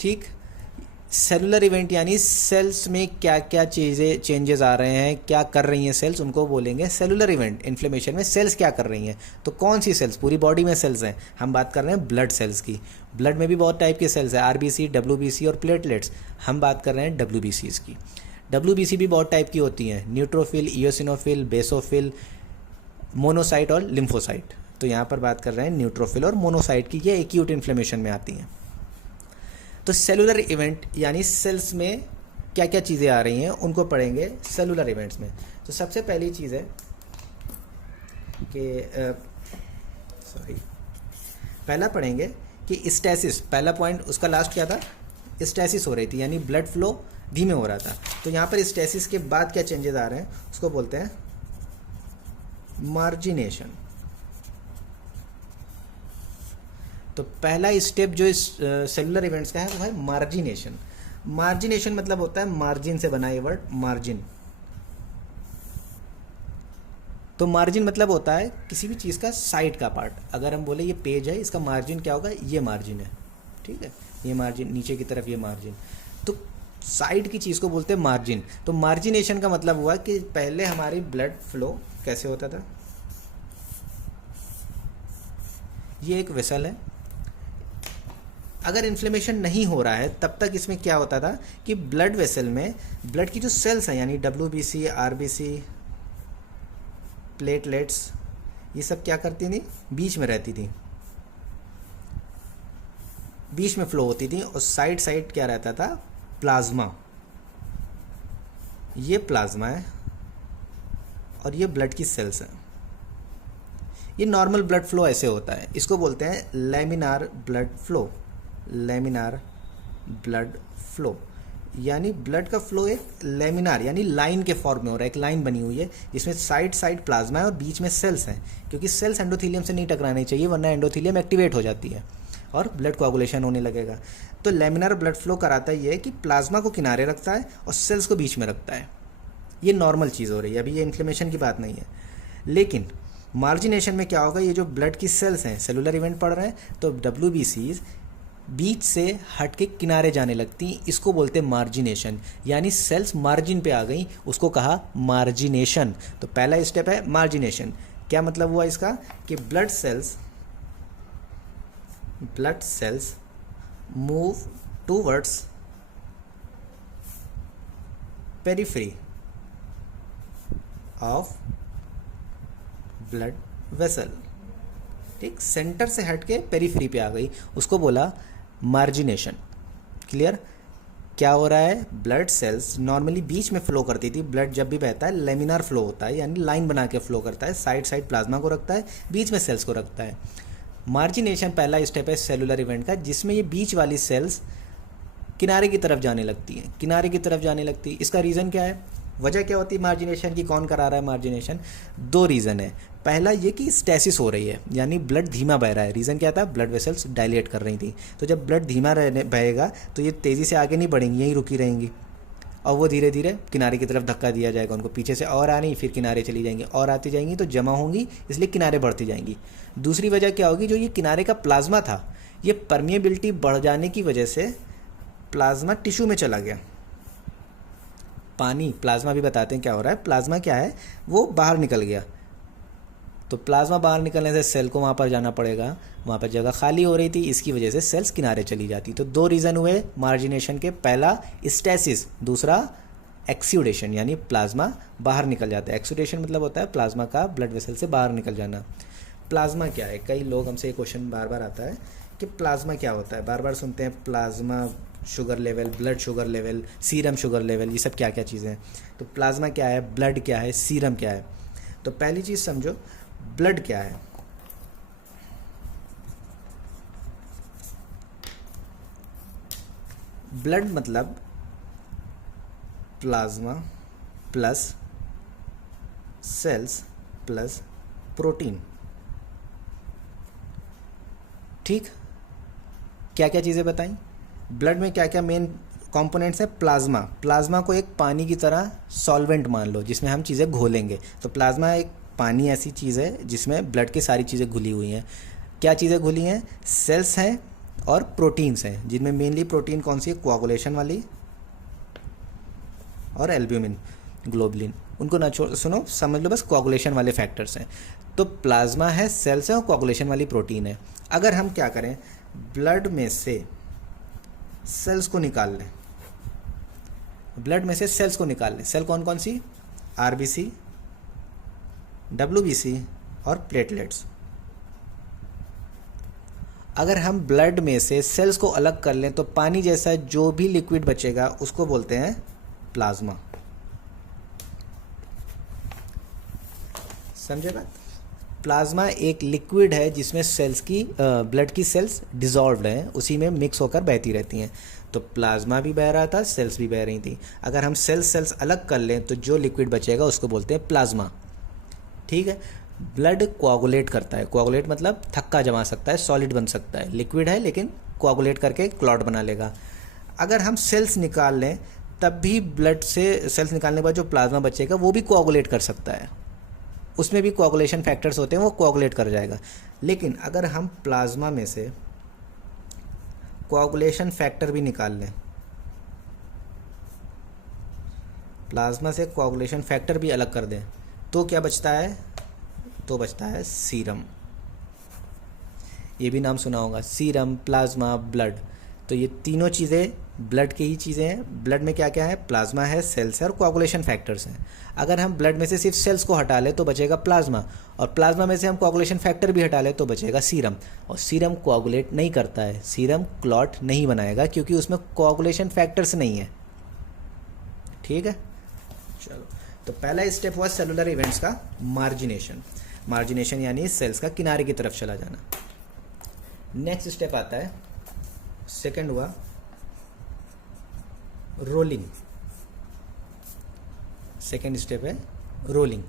ठीक, सेलुलर इवेंट यानी सेल्स में क्या क्या चीज़ें चेंजेस आ रहे हैं, क्या कर रही हैं सेल्स, उनको बोलेंगे सेलुलर इवेंट। इन्फ्लेमेशन में सेल्स क्या कर रही हैं, तो कौन सी सेल्स? पूरी बॉडी में सेल्स हैं, हम बात कर रहे हैं ब्लड सेल्स की। ब्लड में भी बहुत टाइप के सेल्स हैं, RBC, WBC और प्लेटलेट्स। हम बात कर रहे हैं WBCs की। WBC भी बहुत टाइप की होती हैं, न्यूट्रोफिल, इयोसिनोफिल, बेसोफिल, मोनोसाइट और लिम्फोसाइट। तो यहाँ पर बात कर रहे हैं न्यूट्रोफिल और मोनोसाइट की, ये एक्यूट इन्फ्लेमेशन में आती हैं। तो सेलुलर इवेंट यानी सेल्स में क्या क्या चीज़ें आ रही हैं उनको पढ़ेंगे सेलुलर इवेंट्स में। तो सबसे पहली चीज़ है कि पहला पढ़ेंगे कि स्टेसिस। पहला पॉइंट उसका लास्ट क्या था? स्टेसिस हो रही थी यानी ब्लड फ्लो धीमे हो रहा था। तो यहाँ पर स्टेसिस के बाद क्या चेंजेस आ रहे हैं उसको बोलते हैं मार्जिनेशन। तो पहला स्टेप जो इस सेलुलर इवेंट्स का है वो है मार्जिनेशन। मार्जिनेशन मतलब होता है, मार्जिन से बना ये वर्ड, मार्जिन। तो मार्जिन मतलब होता है किसी भी चीज़ का साइड का पार्ट। अगर हम बोले ये पेज है, इसका मार्जिन क्या होगा, ये मार्जिन है, ठीक है, ये मार्जिन, नीचे की तरफ ये मार्जिन, तो साइड की चीज़ को बोलते हैं मार्जिन। तो मार्जिनेशन का मतलब हुआ कि पहले हमारी ब्लड फ्लो कैसे होता था, ये एक वेसल है, अगर इन्फ्लेमेशन नहीं हो रहा है तब तक इसमें क्या होता था कि ब्लड वेसल में ब्लड की जो सेल्स हैं यानी WBC, RBC, प्लेटलेट्स, ये सब क्या करती थी, बीच में रहती थी, बीच में फ्लो होती थी, और साइड साइड क्या रहता था, प्लाज्मा। ये प्लाज्मा है और ये ब्लड की सेल्स हैं। ये नॉर्मल ब्लड फ्लो ऐसे होता है, इसको बोलते हैं laminar blood flow. Laminar blood flow यानी ब्लड का फ्लो एक लेमिनार यानी लाइन के फॉर्म में हो रहा है, एक लाइन बनी हुई है जिसमें साइड साइड प्लाज्मा है और बीच में सेल्स हैं, क्योंकि सेल्स एंडोथेलियम से नहीं टकरानी चाहिए वरना एंडोथेलियम एक्टिवेट हो जाती है और ब्लड कोआगुलेशन होने लगेगा। तो लेमिनार ब्लड फ्लो कराता ये है कि प्लाज्मा को किनारे रखता है और सेल्स को बीच में रखता है। ये नॉर्मल चीज़ हो रही है, अभी ये इन्फ्लेमेशन की बात नहीं है। लेकिन मार्जिनेशन में क्या होगा, ये जो ब्लड की सेल्स हैं, सेलुलर इवेंट पढ़ रहे हैं, तो WBCs बीच से हट के किनारे जाने लगती, इसको बोलते हैं मार्जिनेशन, यानी सेल्स मार्जिन पे आ गई, उसको कहा मार्जिनेशन। तो पहला स्टेप है मार्जिनेशन। क्या मतलब हुआ इसका कि blood cells move towards periphery of blood vessel, ठीक, सेंटर से हट के पेरिफेरी पे आ गई, उसको बोला मार्जिनेशन। क्लियर? क्या हो रहा है, ब्लड सेल्स नॉर्मली बीच में फ्लो करती थी, ब्लड जब भी बहता है लेमिनार फ्लो होता है यानी लाइन बना के फ्लो करता है, साइड साइड प्लाज्मा को रखता है, बीच में सेल्स को रखता है। मार्जिनेशन पहला स्टेप है सेलुलर इवेंट का, जिसमें ये बीच वाली सेल्स किनारे की तरफ जाने लगती हैं, किनारे की तरफ जाने लगती है। इसका रीज़न क्या है, वजह क्या होती है मार्जिनेशन की, कौन करा रहा है मार्जिनेशन? दो रीज़न है। पहला ये कि स्टेसिस हो रही है यानी ब्लड धीमा बह रहा है। रीज़न क्या था, ब्लड वेसल्स डायलेट कर रही थी, तो जब ब्लड धीमा बहेगा तो ये तेज़ी से आगे नहीं बढ़ेंगी, यहीं रुकी रहेंगी और वो धीरे धीरे किनारे की तरफ धक्का दिया जाएगा उनको, पीछे से और आनी, फिर किनारे चली जाएंगी और आती जाएंगी, तो जमा होंगी, इसलिए किनारे बढ़ती जाएंगी। दूसरी वजह क्या होगी, जो ये किनारे का प्लाज्मा था, ये परमिएबिलिटी बढ़ जाने की वजह से प्लाज्मा टिश्यू में चला गया। पानी, प्लाज्मा भी बताते हैं क्या हो रहा है, प्लाज्मा क्या है, वो बाहर निकल गया। तो प्लाज्मा बाहर निकलने से सेल को वहाँ पर जाना पड़ेगा, वहाँ पर जगह खाली हो रही थी, इसकी वजह से सेल्स किनारे चली जाती। तो दो रीज़न हुए मार्जिनेशन के, पहला स्टेसिस, दूसरा एक्सुडेशन यानी प्लाज्मा बाहर निकल जाता है। एक्सुडेशन मतलब होता है प्लाज्मा का ब्लड वेसल से बाहर निकल जाना। प्लाज्मा क्या है, कई लोग हमसे ये क्वेश्चन बार बार आता है कि प्लाज्मा क्या होता है, बार बार सुनते हैं plasma sugar level, blood sugar level, serum sugar level, ये सब क्या क्या चीज़ें हैं। तो प्लाज्मा क्या है, ब्लड क्या है, सीरम क्या है। तो पहली चीज़ समझो, ब्लड क्या है। ब्लड मतलब plasma plus cells plus protein, ठीक। क्या क्या चीज़ें बताई, ब्लड में क्या क्या मेन कंपोनेंट्स हैं। प्लाज्मा, प्लाज्मा को एक पानी की तरह सॉल्वेंट मान लो जिसमें हम चीज़ें घोलेंगे। तो प्लाज्मा एक पानी ऐसी चीज़ है जिसमें ब्लड की सारी चीज़ें घुली हुई हैं। क्या चीज़ें घुली हैं, सेल्स हैं और प्रोटीन्स हैं, जिनमें मेनली प्रोटीन कौन सी है, कोआगुलेशन वाली और एल्ब्यूमिन, ग्लोबुलिन। उनको ना सुनो, समझ लो बस कोआगुलेशन वाले फैक्टर्स हैं। तो प्लाज्मा है, सेल्स है और कोआगुलेशन वाली प्रोटीन है। अगर हम क्या करें, ब्लड में से सेल्स को निकाल लें, ब्लड में से सेल्स को निकाल लें। सेल कौन कौन सी, RBC, WBC और प्लेटलेट्स। अगर हम ब्लड में से सेल्स को अलग कर लें तो पानी जैसा जो भी लिक्विड बचेगा उसको बोलते हैं प्लाज्मा। समझे बात? प्लाज्मा एक लिक्विड है जिसमें सेल्स की ब्लड की सेल्स डिजॉल्व्ड हैं, उसी में मिक्स होकर बहती रहती हैं। तो प्लाज्मा भी बह रहा था, सेल्स भी बह रही थी। अगर हम सेल्स अलग कर लें तो जो लिक्विड बचेगा उसको बोलते हैं प्लाज्मा, ठीक है। ब्लड कोआगुलेट करता है, कोआगुलेट मतलब थक्का जमा सकता है, सॉलिड बन सकता है, लिक्विड है लेकिन कोआगुलेट करके क्लॉट बना लेगा। अगर हम सेल्स निकाल लें तब भी ब्लड से सेल्स निकालने के बाद जो प्लाज्मा बचेगा वो भी कोआगुलेट कर सकता है, उसमें भी कोआगुलेशन फैक्टर्स होते हैं, वो कोआगुलेट कर जाएगा। लेकिन अगर हम प्लाज्मा में से कोआगुलेशन फैक्टर भी निकाल लें, प्लाज्मा से कोआगुलेशन फैक्टर भी अलग कर दें, तो क्या बचता है? तो बचता है सीरम। ये भी नाम सुना होगा, सीरम, प्लाज्मा, ब्लड। तो ये तीनों चीज़ें ब्लड की ही चीज़ें हैं। ब्लड में क्या क्या है? प्लाज्मा है, सेल्स है और कोआगुलेशन फैक्टर्स हैं। अगर हम ब्लड में से सिर्फ सेल्स को हटा लें तो बचेगा प्लाज्मा, और प्लाज्मा में से हम कोआगुलेशन फैक्टर भी हटा लें तो बचेगा सीरम। और सीरम कोआगुलेट नहीं करता है, सीरम क्लॉट नहीं बनाएगा, क्योंकि उसमें कोआगुलेशन फैक्टर्स नहीं है। ठीक है, चलो। तो पहला स्टेप हुआ सेलुलर इवेंट्स का मार्जिनेशन। मार्जिनेशन यानी सेल्स का किनारे की तरफ चला जाना। नेक्स्ट स्टेप आता है, सेकंड हुआ रोलिंग। सेकंड स्टेप है रोलिंग।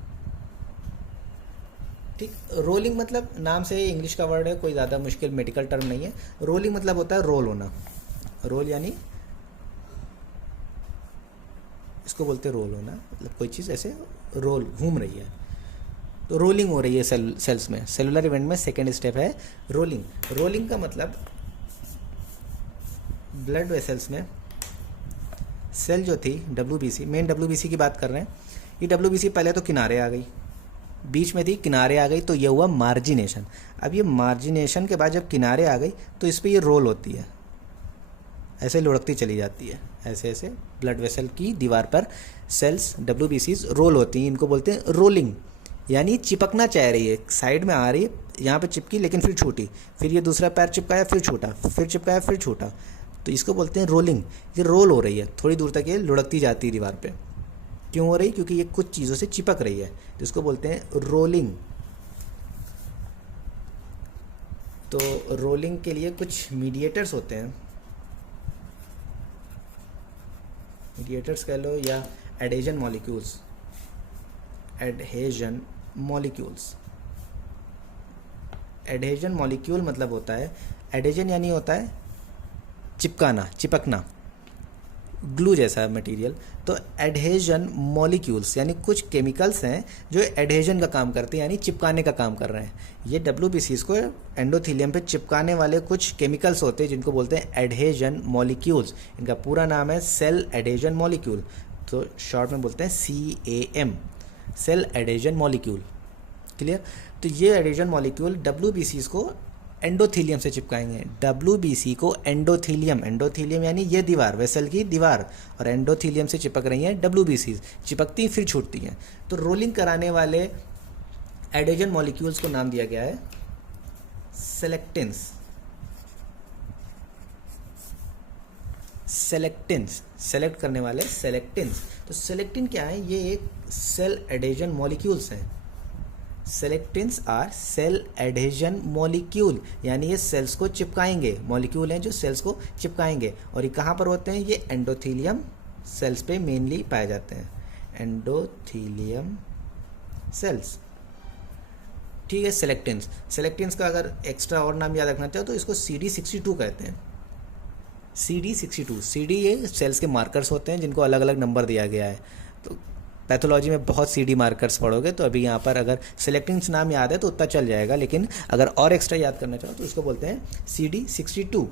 ठीक, रोलिंग मतलब नाम से ही इंग्लिश का वर्ड है, कोई ज़्यादा मुश्किल मेडिकल टर्म नहीं है। रोलिंग मतलब होता है रोल होना। रोल यानी इसको बोलते हैं रोल होना, मतलब कोई चीज़ ऐसे रोल घूम रही है, तो रोलिंग हो रही है सेल्स में। सेलुलर इवेंट में सेकेंड स्टेप है रोलिंग। रोलिंग का मतलब ब्लड वेसल्स में सेल जो थी WBC, मेन WBC की बात कर रहे हैं, ये WBC पहले तो किनारे आ गई, बीच में थी, किनारे आ गई, तो ये हुआ मार्जिनेशन। अब ये मार्जिनेशन के बाद जब किनारे आ गई तो इस पर ये रोल होती है, ऐसे लुढ़कती चली जाती है, ऐसे ऐसे ब्लड वेसल की दीवार पर सेल्स WBCs रोल होती हैं। इनको बोलते हैं रोलिंग, यानी चिपकना चाह रही है, साइड में आ रही है, यहाँ पे चिपकी लेकिन फिर छूटी, फिर ये दूसरा पैर चिपकाया फिर छूटा, फिर चिपकाया फिर छूटा, तो इसको बोलते हैं रोलिंग। ये रोल हो रही है, थोड़ी दूर तक ये लुढ़कती जाती है दीवार पे। क्यों हो रही? क्योंकि ये कुछ चीज़ों से चिपक रही है, तो इसको बोलते हैं रोलिंग। तो रोलिंग के लिए कुछ मीडिएटर्स होते हैं, मीडिएटर्स कह लो या adhesion molecules. Adhesion molecules, adhesion molecule मतलब होता है, एडेजन यानी होता है चिपकाना, चिपकना, ग्लू जैसा मटेरियल। तो एडहेजन मॉलिक्यूल्स यानी कुछ केमिकल्स हैं जो एडहेजन का काम करते हैं, यानी चिपकाने का काम कर रहे हैं। ये WBCs को एंडोथीलियम पे चिपकाने वाले कुछ केमिकल्स होते हैं जिनको बोलते हैं एडहेजन मॉलिक्यूल्स। इनका पूरा नाम है सेल एडहेजन मॉलिक्यूल, तो शॉर्ट में बोलते हैं CAM, cell adhesion molecule. Clear? तो ये एडहेजन मॉलिक्यूल WBCs को एंडोथीलियम से चिपकाएंगे। WBC को एंडोथीलियम, एंडोथीलियम यानी ये दीवार, वेसल की दीवार, और एंडोथीलियम से चिपक रही हैं WBCs, चिपकती फिर छूटती हैं। तो रोलिंग कराने वाले एडहेजन मॉलिक्यूल्स को नाम दिया गया है सेलेक्टेंस। सेलेक्टेंस, सेलेक्ट करने वाले सेलेक्टेंस। तो सेलेक्टिन क्या है? ये एक सेल एडहेजन मॉलिक्यूल्स हैं। सेलेक्टेंस आर सेल एडहेजन मॉलिक्यूल, यानी ये सेल्स को चिपकाएंगे, मॉलिक्यूल हैं जो सेल्स को चिपकाएंगे। और ये कहाँ पर होते हैं? ये एंडोथीलियम सेल्स पे मेनली पाए जाते हैं, एंडोथीलियम सेल्स। ठीक है, सेलेक्टेंस। सेलेक्टेंस का अगर एक्स्ट्रा और नाम याद रखना चाहो तो इसको CD62 कहते हैं। CD62, CD ये सेल्स के मार्कर्स होते हैं जिनको अलग अलग नंबर दिया गया है। तो पैथोलॉजी में बहुत CD मार्कर्स पढ़ोगे, तो अभी यहाँ पर अगर सेलेक्टेंस नाम याद है तो उतना चल जाएगा, लेकिन अगर और एक्स्ट्रा याद करना चाहो तो इसको बोलते हैं CD62।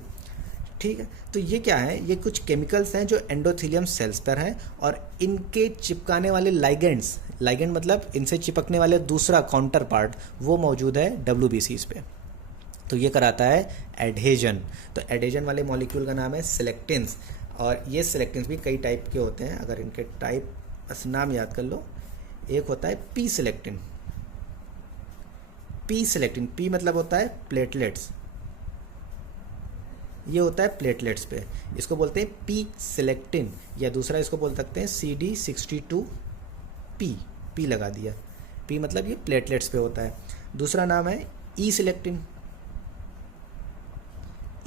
ठीक है, तो ये क्या है? ये कुछ केमिकल्स हैं जो एंडोथीलियम सेल्स पर हैं, और इनके चिपकाने वाले लाइगेंड्स, लाइगेंड मतलब इनसे चिपकने वाले दूसरा काउंटर पार्ट, वो मौजूद है WBCs पे। तो ये कराता है एडहेजन। तो एडहेजन वाले मॉलिक्यूल का नाम है सेलेक्टेंस। और ये सेलेक्टेंस भी कई टाइप के होते हैं, अगर इनके टाइप बस नाम याद कर लो। एक होता है P selectin. P selectin, P मतलब होता है प्लेटलेट्स, ये होता है प्लेटलेट्स पे, इसको बोलते हैं P सेलेक्टिन, या दूसरा इसको बोल सकते हैं CD62P, P लगा दिया, P मतलब ये प्लेटलेट्स पे होता है। दूसरा नाम है E selectin.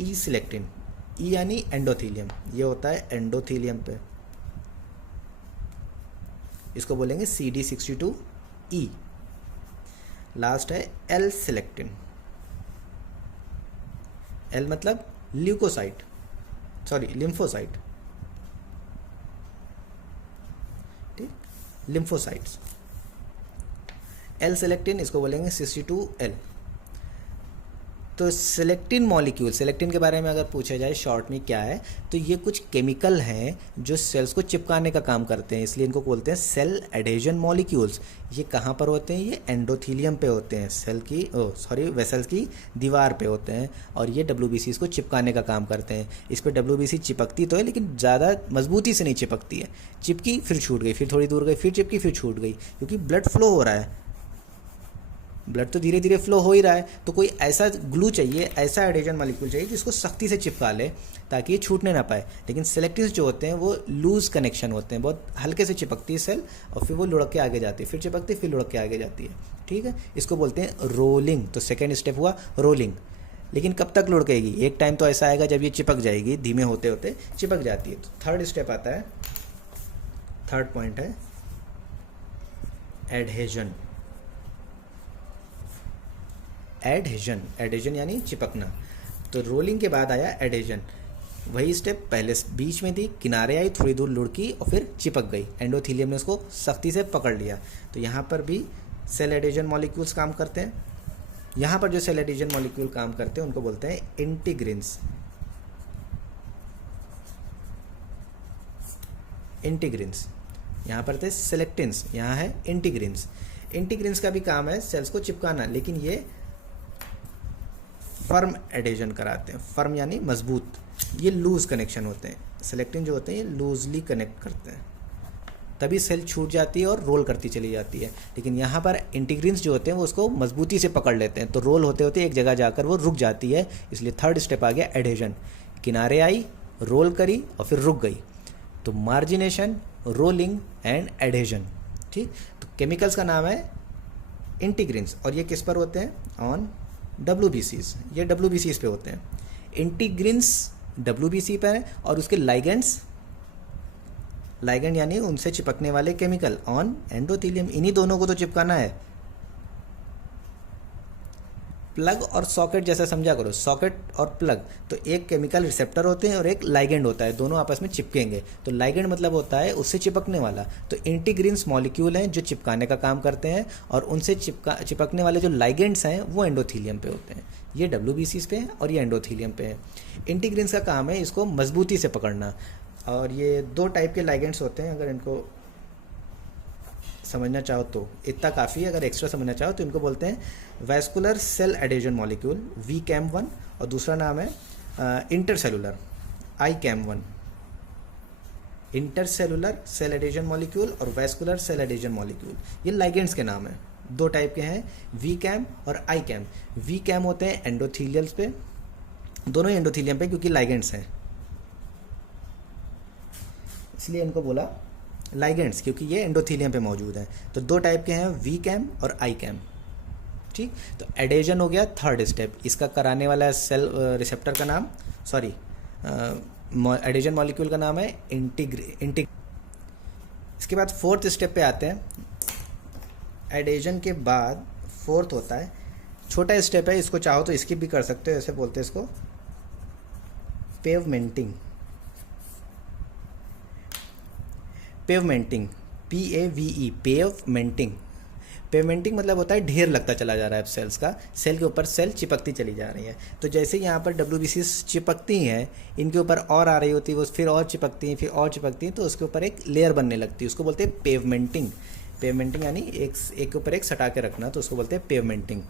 E selectin, E यानी एंडोथीलियम, ये होता है एंडोथीलियम पे, इसको बोलेंगे CD62E। लास्ट है L सेलेक्टिन। L मतलब ल्यूकोसाइट, सॉरी लिम्फोसाइट। ठीक, लिम्फोसाइट्स। एल सेलेक्टिन, इसको बोलेंगे 62L। तो सेलेक्टिन मॉलिक्यूल, सेलेक्टिन के बारे में अगर पूछा जाए शॉर्ट में क्या है, तो ये कुछ केमिकल हैं जो सेल्स को चिपकाने का काम करते हैं, इसलिए इनको बोलते हैं सेल एडेजन मॉलिक्यूल्स। ये कहाँ पर होते हैं? ये एंडोथीलियम पे होते हैं, सेल की वेसल्स की दीवार पे होते हैं, और ये WBCs को चिपकाने का काम करते हैं। इस पर WBC चिपकती तो है लेकिन ज़्यादा मजबूती से नहीं चिपकती है, चिपकी फिर छूट गई, फिर थोड़ी दूर गई, फिर चिपकी फिर छूट गई, क्योंकि ब्लड फ्लो हो रहा है, ब्लड तो धीरे धीरे फ्लो हो ही रहा है। तो कोई ऐसा ग्लू चाहिए, ऐसा एडेजन मॉलिक्यूल चाहिए जिसको सख्ती से चिपका ले ताकि ये छूटने ना पाए। लेकिन सेलेक्टिव्स जो होते हैं वो लूज कनेक्शन होते हैं, बहुत हल्के से चिपकती है सेल और फिर वो लुढ़क के आगे जाती है, फिर चिपकती है, फिर लुढ़क के आगे जाती है। ठीक है, इसको बोलते हैं रोलिंग। तो सेकेंड स्टेप हुआ रोलिंग। लेकिन कब तक लुढ़केगी? एक टाइम तो ऐसा आएगा जब ये चिपक जाएगी, धीमे होते होते चिपक जाती है। तो थर्ड स्टेप आता है, थर्ड पॉइंट है एडहेजन। एडहेजन, एडहेजन यानी चिपकना। तो रोलिंग के बाद आया एडहेजन। वही स्टेप पहले बीच में थी, किनारे आई, थोड़ी दूर लुढ़की और फिर चिपक गई, एंडोथीलियम ने उसको सख्ती से पकड़ लिया। तो यहाँ पर भी सेल एडेजन मॉलिक्यूल्स काम करते हैं। यहाँ पर जो सेल एडेजन मॉलिक्यूल काम करते हैं उनको बोलते हैं इंटीग्रिन्स। इंटीग्रिन्स, यहाँ पर थे सेलेक्टिन्स, यहाँ है इंटीग्रिन्स। इंटीग्रिन्स का भी काम है सेल्स को चिपकाना, लेकिन ये फर्म एडेजन कराते हैं। फर्म यानी मजबूत, ये लूज कनेक्शन होते हैं। सेलेक्टिन जो होते हैं ये लूजली कनेक्ट करते हैं, तभी सेल छूट जाती है और रोल करती चली जाती है। लेकिन यहाँ पर इंटीग्रिन्स जो होते हैं वो उसको मजबूती से पकड़ लेते हैं, तो रोल होते होते एक जगह जाकर वो रुक जाती है। इसलिए थर्ड स्टेप आ गया एडेजन। किनारे आई, रोल करी और फिर रुक गई। तो मार्जिनेशन, रोलिंग एंड एडेजन। ठीक, तो केमिकल्स का नाम है इंटीग्रिन्स और ये किस पर होते हैं? ऑन WBCs, ये WBCs पे होते हैं। इंटीग्रिन्स WBC पर है और उसके लाइगेंड्स, लाइगेंड यानी उनसे चिपकने वाले केमिकल, ऑन एंडोथीलियम। इन्हीं दोनों को तो चिपकाना है। प्लग और सॉकेट जैसा समझा करो, सॉकेट और प्लग, तो एक केमिकल रिसेप्टर होते हैं और एक लाइगेंड होता है, दोनों आपस में चिपकेंगे। तो लाइगेंड मतलब होता है उससे चिपकने वाला। तो इंटीग्रिन्स मॉलिक्यूल हैं जो चिपकाने का काम करते हैं, और उनसे चिपकने वाले जो लाइगेंड्स हैं वो एंडोथीलियम पे होते हैं। ये WBCs पे हैं और ये एंडोथीलियम पे हैं। इंटीग्रिन्स का काम है इसको मजबूती से पकड़ना, और ये दो टाइप के लाइगेंड्स होते हैं। अगर इनको समझना चाहो तो इतना काफ़ी है, अगर एक्स्ट्रा समझना चाहो तो इनको बोलते हैं vascular cell adhesion molecule VCAM1, और दूसरा नाम है intercellular ICAM1। Intercellular cell adhesion molecule और वैस्कुलर सेल एडेजन मॉलिक्यूल, ये लाइगेंड्स के नाम हैं। दो टाइप के हैं, VCAM और ICAM। VCAM होते हैं एंडोथीलियल्स पे, दोनों ही एंडोथीलियम पे क्योंकि लाइगेंड्स हैं, इसलिए इनको बोला लाइगेंड्स, क्योंकि ये एंडोथीलियम पे मौजूद हैं। तो दो टाइप के हैं, VCAM और ICAM। ठीक, तो एडेजन हो गया थर्ड स्टेप। इसका कराने वाला सेल रिसेप्टर का नाम, सॉरी, एडेजन मॉलिक्यूल का नाम है इसके बाद फोर्थ स्टेप पे आते हैं। एडेजन के बाद फोर्थ होता है, छोटा स्टेप है, इसको चाहो तो स्किप भी कर सकते हो, ऐसे बोलते हैं इसको पेवमेंटिंग। पेवमेंटिंग, PAVE, पेवमेंटिंग। पेवमेंटिंग मतलब होता है ढेर लगता चला जा रहा है सेल्स का, सेल के ऊपर सेल चिपकती चली जा रही है। तो जैसे यहाँ पर WBCs चिपकती हैं, इनके ऊपर और आ रही होती है, वो फिर और चिपकती हैं, फिर और चिपकती हैं, तो उसके ऊपर एक लेयर बनने लगती है, उसको बोलते हैं पेवमेंटिंग। पेवमेंटिंग यानी एक के ऊपर एक सटा के रखना, तो उसको बोलते हैं पेवमेंटिंग।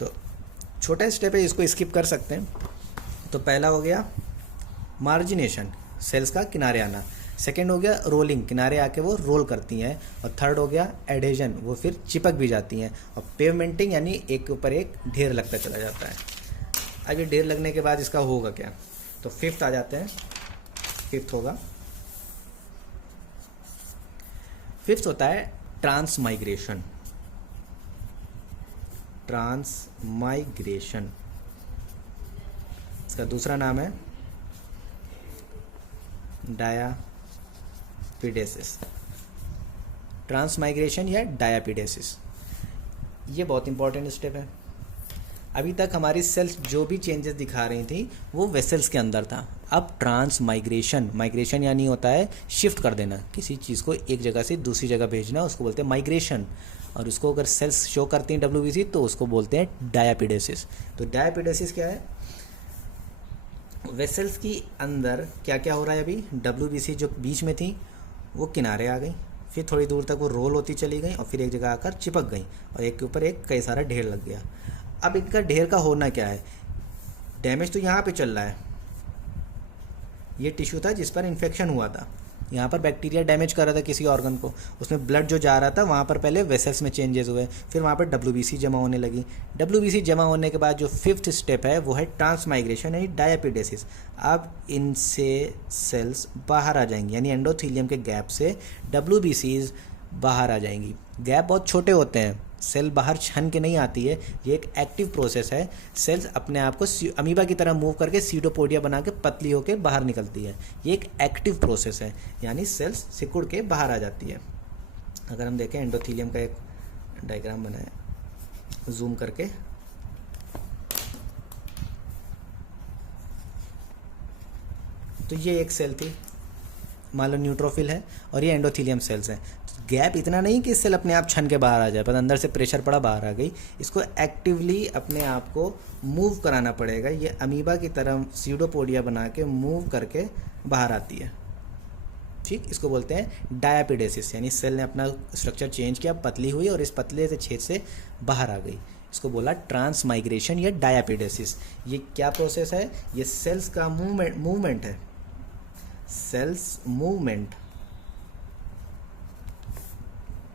तो छोटा स्टेप है, इसको स्किप कर सकते हैं। तो पहला हो गया मार्जिनेशन, सेल्स का किनारे आना। सेकेंड हो गया रोलिंग, किनारे आके वो रोल करती हैं। और थर्ड हो गया एडेजन, वो फिर चिपक भी जाती हैं। और पेवमेंटिंग यानी एक के ऊपर एक ढेर लगता चला जाता है। अब ये ढेर लगने के बाद इसका होगा क्या? तो फिफ्थ आ जाते हैं। फिफ्थ होगा, फिफ्थ होता है ट्रांसमाइग्रेशन। ट्रांसमाइग्रेशन, इसका दूसरा नाम है डायापिडेसिस। ट्रांसमाइग्रेशन या डायापिडेसिस, ये बहुत इंपॉर्टेंट स्टेप है। अभी तक हमारी सेल्स जो भी चेंजेस दिखा रही थी वो वेसल्स के अंदर था, अब ट्रांस माइग्रेशन, माइग्रेशन यानी होता है शिफ्ट कर देना, किसी चीज़ को एक जगह से दूसरी जगह भेजना, उसको बोलते हैं माइग्रेशन। और उसको अगर सेल्स शो करती हैं डब्ल्यूबीसी तो उसको बोलते हैं डायापिडेसिस। तो डायापिडेसिस क्या है? वेसल्स की अंदर क्या क्या हो रहा है, अभी डब्ल्यूबीसी जो बीच में थी वो किनारे आ गई, फिर थोड़ी दूर तक वो रोल होती चली गई और फिर एक जगह आकर चिपक गई और एक के ऊपर एक कई सारा ढेर लग गया। अब इनका ढेर का होना क्या है? डैमेज तो यहाँ पे चल रहा है, ये टिश्यू था जिस पर इन्फेक्शन हुआ था, यहाँ पर बैक्टीरिया डैमेज कर रहा था किसी ऑर्गन को, उसमें ब्लड जो जा रहा था वहाँ पर पहले वेसल्स में चेंजेस हुए, फिर वहाँ पर डब्ल्यूबीसी जमा होने लगी। डब्ल्यूबीसी जमा होने के बाद जो फिफ्थ स्टेप है वो है ट्रांसमाइग्रेशन यानी डायापिडेसिस। अब इनसे सेल्स बाहर आ जाएंगी, यानी एंडोथीलियम के गैप से डब्ल्यूबीसीज बाहर आ जाएंगी। गैप बहुत छोटे होते हैं, सेल बाहर छन के नहीं आती है, ये एक एक्टिव प्रोसेस है। सेल्स अपने आप को अमीबा की तरह मूव करके सीटोपोडिया बना के पतली होकर बाहर निकलती है, ये एक एक्टिव प्रोसेस है, यानी सेल्स सिकुड़ के बाहर आ जाती है। अगर हम देखें एंडोथीलियम का एक डायग्राम बनाए जूम करके, तो ये एक सेल थी, मान लो न्यूट्रोफिल है, और ये एंडोथीलियम सेल्स हैं। गैप इतना नहीं कि सेल अपने आप छन के बाहर आ जाए, पर अंदर से प्रेशर पड़ा बाहर आ गई, इसको एक्टिवली अपने आप को मूव कराना पड़ेगा। ये अमीबा की तरह सीडोपोडिया बना के मूव करके बाहर आती है, ठीक, इसको बोलते हैं डायापिडेसिस, यानी सेल ने अपना स्ट्रक्चर चेंज किया, पतली हुई और इस पतले से छेद से बाहर आ गई, इसको बोला ट्रांसमाइग्रेशन या डायापिडेसिस। ये क्या प्रोसेस है? ये सेल्स का मूवमेंट है, सेल्स मूवमेंट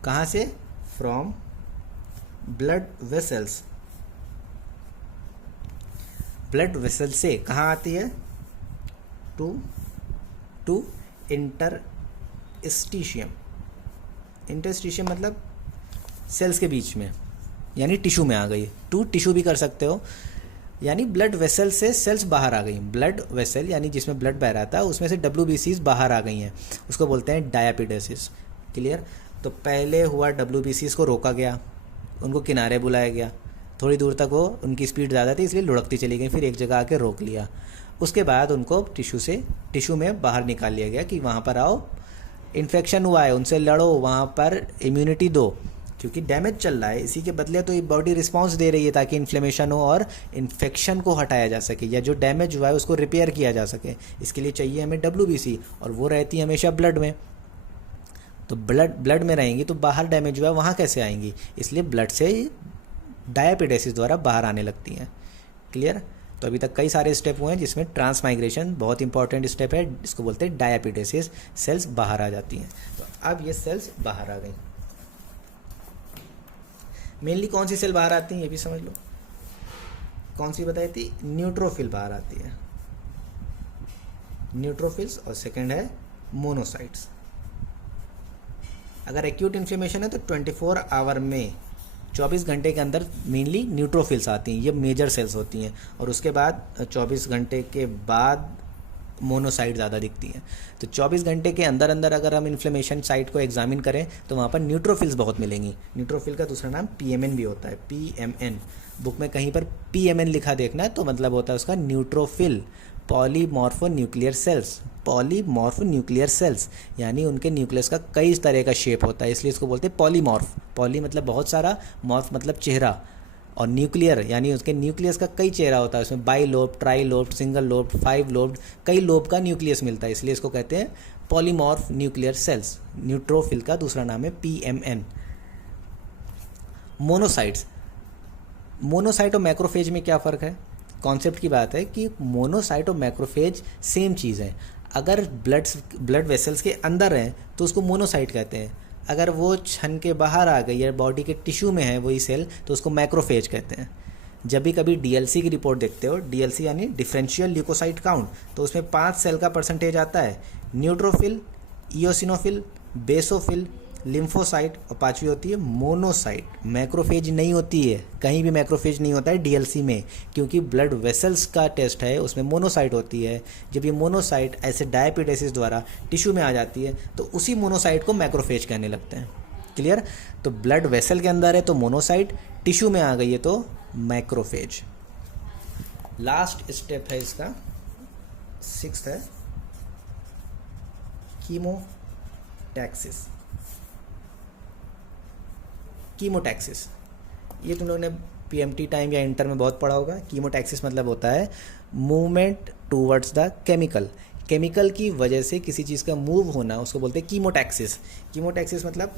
कहाँ से? From blood vessels, blood vessel से कहाँ आती है? टू इंटरस्टिशियम, इंटरस्टिशियम मतलब सेल्स के बीच में, यानी टिश्यू में आ गई, टू टिश्यू भी कर सकते हो, यानी ब्लड वेसल से सेल्स बाहर आ गई। ब्लड वेसल यानी जिसमें ब्लड बह रहा था उसमें से डब्ल्यूबीसीज बाहर आ गई हैं, उसको बोलते हैं डायापिडेसिस। क्लियर? तो पहले हुआ डब्ल्यूबीसीज को रोका गया, उनको किनारे बुलाया गया, थोड़ी दूर तक वो उनकी स्पीड ज़्यादा थी इसलिए लुढ़कती चली गई, फिर एक जगह आके रोक लिया, उसके बाद उनको टिश्यू में बाहर निकाल लिया गया कि वहाँ पर आओ, इन्फेक्शन हुआ है उनसे लड़ो, वहाँ पर इम्यूनिटी दो, क्योंकि डैमेज चल रहा है, इसी के बदले तो ये बॉडी रिस्पांस दे रही है ताकि इन्फ्लेमेशन हो और इन्फेक्शन को हटाया जा सके, या जो डैमेज हुआ है उसको रिपेयर किया जा सके। इसके लिए चाहिए हमें डब्ल्यूबीसी, और वो रहती है हमेशा ब्लड में, तो ब्लड में रहेंगी तो बाहर डैमेज हुआ है वहाँ कैसे आएंगी, इसलिए ब्लड से डायापिडेसिस द्वारा बाहर आने लगती हैं। क्लियर? तो अभी तक कई सारे स्टेप हुए हैं जिसमें ट्रांसमाइग्रेशन बहुत इंपॉर्टेंट स्टेप है, जिसको बोलते हैं डायापिडेसिस, सेल्स बाहर आ जाती हैं। तो अब ये सेल्स बाहर आ गई, मेनली कौन सी सेल बाहर आती हैं ये भी समझ लो, कौन सी बताई थी? न्यूट्रोफिल बाहर आती है, न्यूट्रोफिल्स, और सेकंड है मोनोसाइट्स। अगर एक्यूट इन्फ्लेमेशन है तो 24 आवर में 24 घंटे के अंदर मेनली न्यूट्रोफिल्स आती हैं, ये मेजर सेल्स होती हैं, और उसके बाद 24 घंटे के बाद मोनोसाइट ज़्यादा दिखती हैं। तो 24 घंटे के अंदर अंदर अगर हम इन्फ्लेमेशन साइट को एग्जामिन करें तो वहाँ पर न्यूट्रोफिल्स बहुत मिलेंगी। न्यूट्रोफिल का दूसरा नाम पीएमएन भी होता है, पीएमएन, बुक में कहीं पर पीएमएन लिखा देखना है तो मतलब होता है उसका neutrophil, polymorphonuclear cells, polymorphonuclear cells, यानी उनके न्यूक्लियस का कई तरह का शेप होता है, इसलिए इसको बोलते हैं पॉलीमॉर्फ। पॉली मतलब बहुत सारा, मॉर्फ मतलब चेहरा, और न्यूक्लियर यानी उसके न्यूक्लियस का कई चेहरा होता है, उसमें by lobe, try lobe, single lobe, 5 lobe, कई लोब का न्यूक्लियस मिलता है, इसलिए इसको कहते हैं पॉलीमॉर्फ न्यूक्लियर सेल्स। न्यूट्रोफिल का दूसरा नाम है पीएमएन। मोनोसाइट्स, मोनोसाइट और मैक्रोफेज में क्या फ़र्क है? कॉन्सेप्ट की बात है कि मोनोसाइट और मैक्रोफेज सेम चीज़ है। अगर ब्लड वेसल्स के अंदर हैं तो उसको मोनोसाइट कहते हैं, अगर वो छन के बाहर आ गई या बॉडी के टिश्यू में है वही सेल तो उसको मैक्रोफेज कहते हैं। जब भी कभी डीएलसी की रिपोर्ट देखते हो, डीएलसी यानी डिफरेंशियल ल्यूकोसाइट काउंट, तो उसमें 5 सेल का परसेंटेज आता है, न्यूट्रोफिल, इओसिनोफिल, बेसोफिल, लिम्फोसाइट, और 5वीं होती है मोनोसाइट। मैक्रोफेज नहीं होती है, कहीं भी मैक्रोफेज नहीं होता है डीएलसी में, क्योंकि ब्लड वेसल्स का टेस्ट है उसमें मोनोसाइट होती है। जब ये मोनोसाइट ऐसे डायापिडेसिस द्वारा टिश्यू में आ जाती है तो उसी मोनोसाइट को मैक्रोफेज कहने लगते हैं। क्लियर? तो ब्लड वेसल के अंदर है तो मोनोसाइट, टिश्यू में आ गई है तो मैक्रोफेज। लास्ट स्टेप है इसका सिक्स्थ है कीमोटैक्सिस। कीमोटैक्सिस ये तुम लोगों ने पीएमटी टाइम या इंटर में बहुत पढ़ा होगा। कीमोटैक्सिस मतलब होता है movement towards the chemical. Chemical की वजह से किसी चीज़ का मूव होना उसको बोलते हैं कीमोटैक्सिस। कीमोटैक्सिस मतलब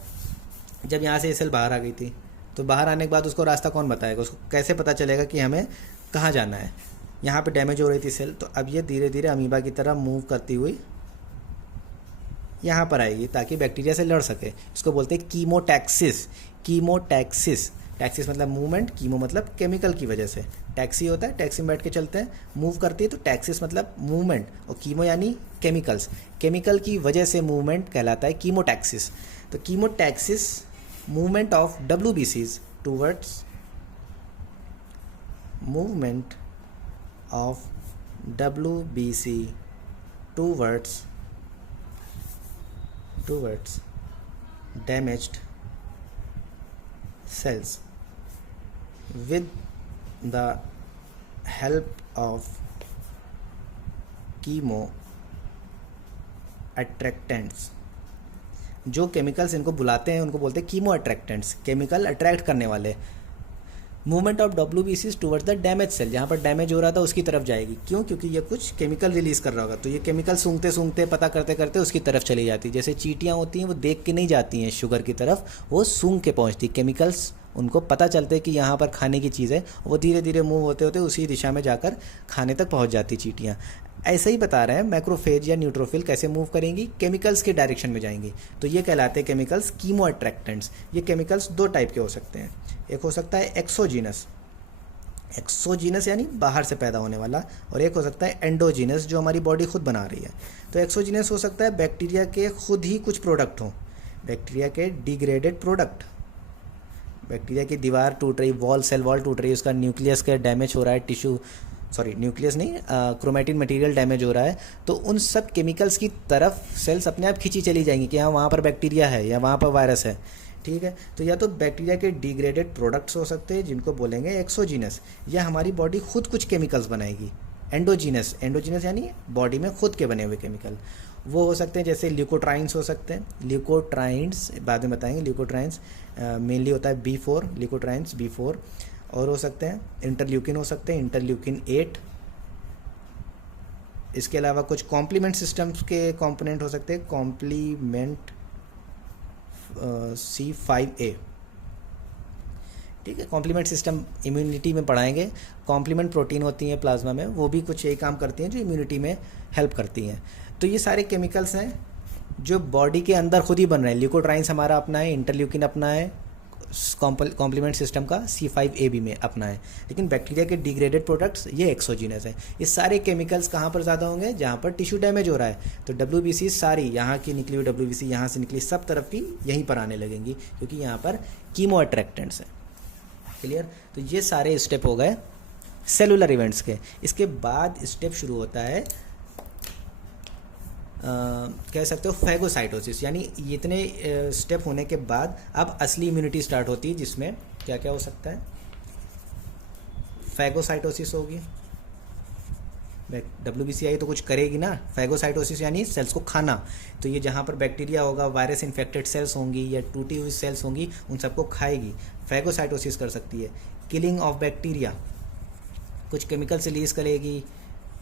जब यहाँ से ये सेल बाहर आ गई थी तो बाहर आने के बाद उसको रास्ता कौन बताएगा, उसको कैसे पता चलेगा कि हमें कहाँ जाना है। यहाँ पे डैमेज हो रही थी सेल, तो अब ये धीरे धीरे अमीबा की तरह मूव करती हुई यहाँ पर आएगी ताकि बैक्टीरिया से लड़ सके। इसको बोलते हैं कीमोटैक्सिस। कीमोटैक्सिस, टैक्सिस मतलब मूवमेंट, कीमो मतलब केमिकल की वजह से, टैक्सी होता है टैक्सी में बैठ के चलते हैं, मूव करती है, तो टैक्सिस मतलब मूवमेंट, और कीमो यानी केमिकल्स, केमिकल की वजह से मूवमेंट कहलाता है कीमोटैक्सिस। तो chemotaxis movement of WBCs towards movement of WBC towards damaged cells with the help of chemo attractants। जो केमिकल्स इनको बुलाते हैं उनको बोलते हैं कीमो अट्रैक्टेंट्स, केमिकल अट्रैक्ट करने वाले। Movement of WBCs towards the damage cell, जहाँ पर डैमेज हो रहा था उसकी तरफ जाएगी। क्यों? क्योंकि ये कुछ केमिकल रिलीज़ कर रहा होगा, तो ये केमिकल सूंघते सूंघते पता करते करते उसकी तरफ चली जाती। जैसे चींटियाँ होती हैं वो देख के नहीं जाती हैं शुगर की तरफ, वो सूंघ के पहुँचती। केमिकल्स उनको पता चलते कि यहाँ पर खाने की चीज़ है, वो धीरे धीरे मूव होते होते उसी दिशा में जाकर खाने तक पहुँच जाती चींटियाँ। ऐसे ही बता रहे हैं मैक्रोफेज या न्यूट्रोफिल कैसे मूव करेंगी, केमिकल्स के डायरेक्शन में जाएंगी। तो ये कहलाते हैं केमिकल्स कीमो अट्रैक्टेंट्स। ये केमिकल्स दो टाइप के हो सकते हैं, एक हो सकता है एक्सोजीनस, एक्सोजीनस यानी बाहर से पैदा होने वाला, और एक हो सकता है एंडोजीनस जो हमारी बॉडी खुद बना रही है। तो एक्सोजीनस हो सकता है बैक्टीरिया के खुद ही कुछ प्रोडक्ट हों, बैक्टीरिया के डिग्रेडेड प्रोडक्ट, बैक्टीरिया की दीवार टूट रही, वॉल सेल वॉल टूट रही है, उसका न्यूक्लियस का डैमेज हो रहा है, टिश्यू न्यूक्लियस नहीं, क्रोमैटिन मटेरियल डैमेज हो रहा है, तो उन सब केमिकल्स की तरफ सेल्स अपने आप खींची चली जाएंगी कि हाँ वहाँ पर बैक्टीरिया है या वहाँ पर वायरस है। ठीक है, तो या तो बैक्टीरिया के डिग्रेडेड प्रोडक्ट्स हो सकते हैं जिनको बोलेंगे एक्सोजीनस, या हमारी बॉडी खुद कुछ केमिकल्स बनाएगी एंडोजीनस। एंडोजीनस यानी बॉडी में खुद के बने हुए केमिकल, वो हो सकते हैं जैसे ल्यूकोट्राइंस हो सकते हैं। ल्यूकोट्राइंस बाद में बताएंगे। ल्यूकोट्राइंस मेनली होता है B4, ल्यूकोट्राइंस B4, और हो सकते हैं इंटरल्यूकिन, हो सकते हैं इंटरल्यूकिन 8। इसके अलावा कुछ कॉम्प्लीमेंट सिस्टम्स के कंपोनेंट हो सकते हैं, कॉम्प्लीमेंट C5a। ठीक है, कॉम्प्लीमेंट सिस्टम इम्यूनिटी में पढ़ाएंगे। कॉम्प्लीमेंट प्रोटीन होती हैं प्लाज्मा में, वो भी कुछ यही काम करती हैं जो इम्यूनिटी में हेल्प करती हैं। तो ये सारे केमिकल्स हैं जो बॉडी के अंदर खुद ही बन रहे हैं। ल्यूकोट्राइंस हमारा अपना है, इंटरल्यूकिन अपना है, कॉम्प्लीमेंट सिस्टम का C5a भी में अपना है, लेकिन बैक्टीरिया के डिग्रेडेड प्रोडक्ट्स ये एक्सोजीनस है। ये सारे केमिकल्स कहाँ पर ज़्यादा होंगे? जहाँ पर टिश्यू डैमेज हो रहा है। तो WBC सारी यहाँ की निकली हुई WBC, यहाँ से निकली सब तरफ की यहीं पर आने लगेंगी, क्योंकि यहाँ पर कीमो अट्रैक्टेंट्स हैं। क्लियर? तो ये सारे स्टेप हो गए सेलुलर इवेंट्स के। इसके बाद स्टेप शुरू होता है कह सकते हो फैगोसाइटोसिस, यानी इतने स्टेप होने के बाद अब असली इम्यूनिटी स्टार्ट होती है, जिसमें क्या क्या हो सकता है? फैगोसाइटोसिस होगी, WBC आई तो कुछ करेगी ना। फैगोसाइटोसिस यानी सेल्स को खाना, तो ये जहाँ पर बैक्टीरिया होगा, वायरस इन्फेक्टेड सेल्स होंगी या टूटी हुई सेल्स होंगी, उन सबको खाएगी। फैगोसाइटोसिस कर सकती है। किलिंग ऑफ बैक्टीरिया, कुछ केमिकल्स रिलीज करेगी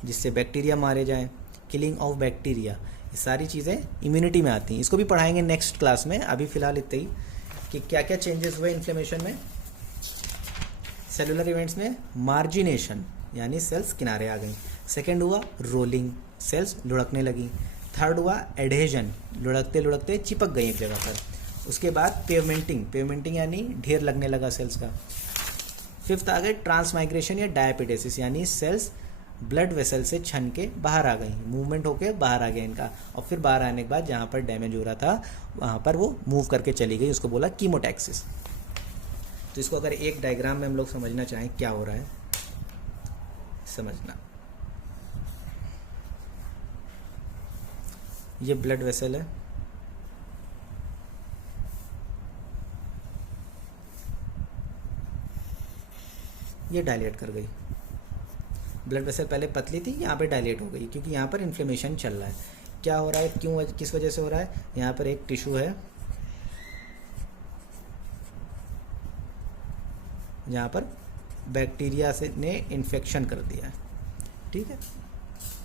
जिससे बैक्टीरिया मारे जाएं। किलिंग ऑफ बैक्टीरिया, ये सारी चीज़ें इम्यूनिटी में आती हैं। इसको भी पढ़ाएंगे नेक्स्ट क्लास में। अभी फ़िलहाल इतना ही कि क्या क्या चेंजेस हुए इन्फ्लेमेशन में। सेलुलर इवेंट्स में मार्जिनेशन यानी सेल्स किनारे आ गई। सेकेंड हुआ रोलिंग, सेल्स लुढ़कने लगी। थर्ड हुआ एडहेजन, लुढ़कते लुढ़कते चिपक गई एक जगह पर। उसके बाद पेवमेंटिंग, पेवमेंटिंग यानी ढेर लगने लगा सेल्स का। फिफ्थ आ गए ट्रांसमाइग्रेशन या डायपिटेसिस, यानी सेल्स ब्लड वेसल से छन के बाहर आ गई, मूवमेंट होके बाहर आ गया इनका, और फिर बाहर आने के बाद जहाँ पर डैमेज हो रहा था वहाँ पर वो मूव करके चली गई, उसको बोला कीमोटैक्सिस। तो इसको अगर एक डायग्राम में हम लोग समझना चाहें क्या हो रहा है, समझना। ये ब्लड वेसल है, ये डायलेट कर गई, ब्लड वेसल पहले पतली थी, यहाँ पे डायलेट हो गई क्योंकि यहाँ पर इन्फ्लेमेशन चल रहा है। क्या हो रहा है, क्यों, किस वजह से हो रहा है? यहाँ पर एक टिश्यू है यहाँ पर बैक्टीरिया से ने इन्फेक्शन कर दिया है, ठीक है।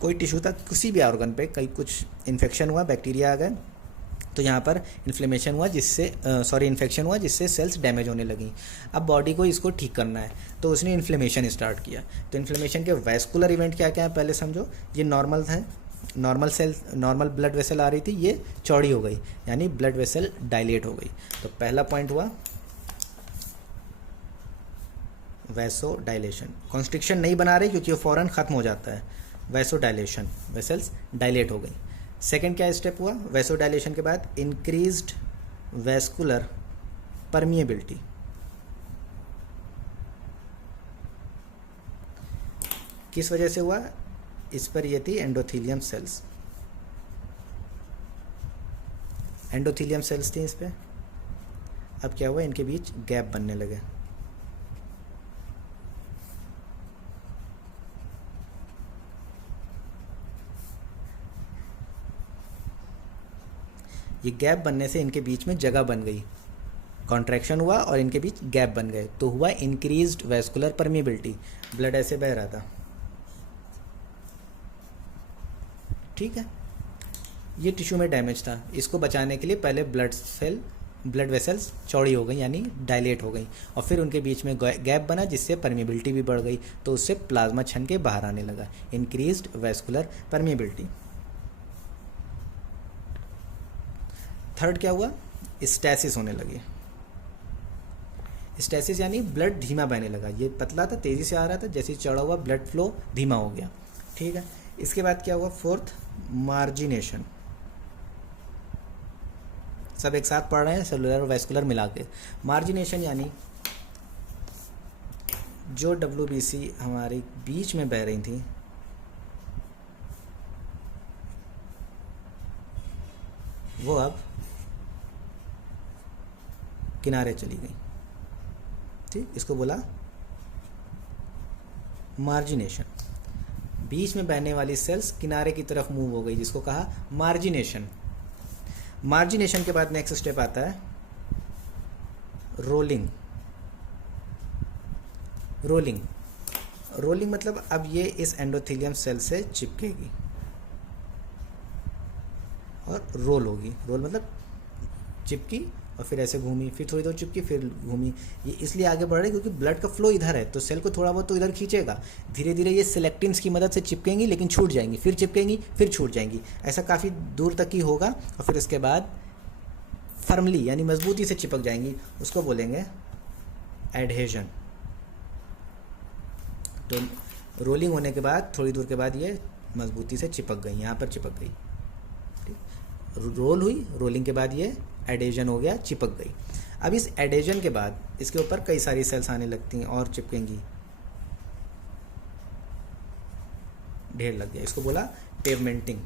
कोई टिश्यू था, किसी भी ऑर्गन पे कहीं कुछ इन्फेक्शन हुआ, बैक्टीरिया आ गए, तो यहाँ पर इन्फ्लेमेशन हुआ जिससे इन्फेक्शन हुआ जिससे सेल्स डैमेज होने लगी। अब बॉडी को इसको ठीक करना है तो उसने इन्फ्लेमेशन स्टार्ट किया। तो इन्फ्लेमेशन के वैस्कुलर इवेंट क्या क्या है पहले समझो। ये नॉर्मल है, नॉर्मल ब्लड वेसल आ रही थी, ये चौड़ी हो गई यानी ब्लड वेसल डायलेट हो गई। तो पहला पॉइंट हुआ वैसो डायलेशन। कॉन्स्ट्रिक्शन नहीं बना रही क्योंकि वो फ़ौरन ख़त्म हो जाता है। वैसो डायलेशन, वेसल्स डायलेट हो गई। सेकेंड क्या स्टेप हुआ वैसो डायलेशन के बाद? Increased vascular permeability. किस वजह से हुआ? इस पर ये थी एंडोथीलियम सेल्स, एंडोथीलियम सेल्स थी इस पर। अब क्या हुआ, इनके बीच गैप बनने लगे। ये गैप बनने से इनके बीच में जगह बन गई, कॉन्ट्रैक्शन हुआ और इनके बीच गैप बन गए, तो हुआ इंक्रीज्ड वैस्कुलर परमिएबिलिटी। ब्लड ऐसे बह रहा था, ठीक है। ये टिश्यू में डैमेज था, इसको बचाने के लिए पहले ब्लड वेसल्स चौड़ी हो गई यानी डायलेट हो गई, और फिर उनके बीच में गैप बना जिससे परमिएबिलिटी भी बढ़ गई, तो उससे प्लाज्मा छन के बाहर आने लगा। Increased vascular permeability. थर्ड क्या हुआ? स्टैसिस होने लगी। स्टैसिस यानी ब्लड धीमा बहने लगा। ये पतला था, तेज़ी से आ रहा था, जैसे चौड़ा हुआ ब्लड फ्लो धीमा हो गया, ठीक है। इसके बाद क्या हुआ? Fourth, margination. सब एक साथ पढ़ रहे हैं, सेलुलर और वैस्कुलर मिला के। मार्जिनेशन यानी जो WBC हमारी बीच में बह रही थी वो अब किनारे चली गई, ठीक। इसको बोला मार्जिनेशन। बीच में बहने वाली सेल्स किनारे की तरफ मूव हो गई, जिसको कहा मार्जिनेशन। मार्जिनेशन के बाद नेक्स्ट स्टेप आता है रोलिंग। रोलिंग मतलब अब ये इस एंडोथेलियम सेल से चिपकेगी और रोल होगी। रोल मतलब चिपकी और फिर ऐसे घूमी, फिर थोड़ी देर चिपकी, फिर घूमी। ये इसलिए आगे बढ़ रही क्योंकि ब्लड का फ्लो इधर है, तो सेल को थोड़ा बहुत तो इधर खींचेगा। धीरे धीरे ये सिलेक्टिन्स की मदद से चिपकेंगी, लेकिन छूट जाएंगी, फिर चिपकेंगी, फिर छूट जाएंगी। ऐसा काफ़ी दूर तक ही होगा और फिर इसके बाद फर्मली यानी मजबूती से चिपक जाएंगी। उसको बोलेंगे एडहेजन। तो रोलिंग होने के बाद थोड़ी दूर के बाद ये मजबूती से चिपक गई, यहाँ पर चिपक गई, ठीक। रोल हुई, रोलिंग के बाद ये एडेजन हो गया, चिपक गई। अब इस एडेजन के बाद इसके ऊपर कई सारी सेल्स आने लगती हैं और चिपकेंगी, ढेर लग गया। इसको बोला पेवमेंटिंग।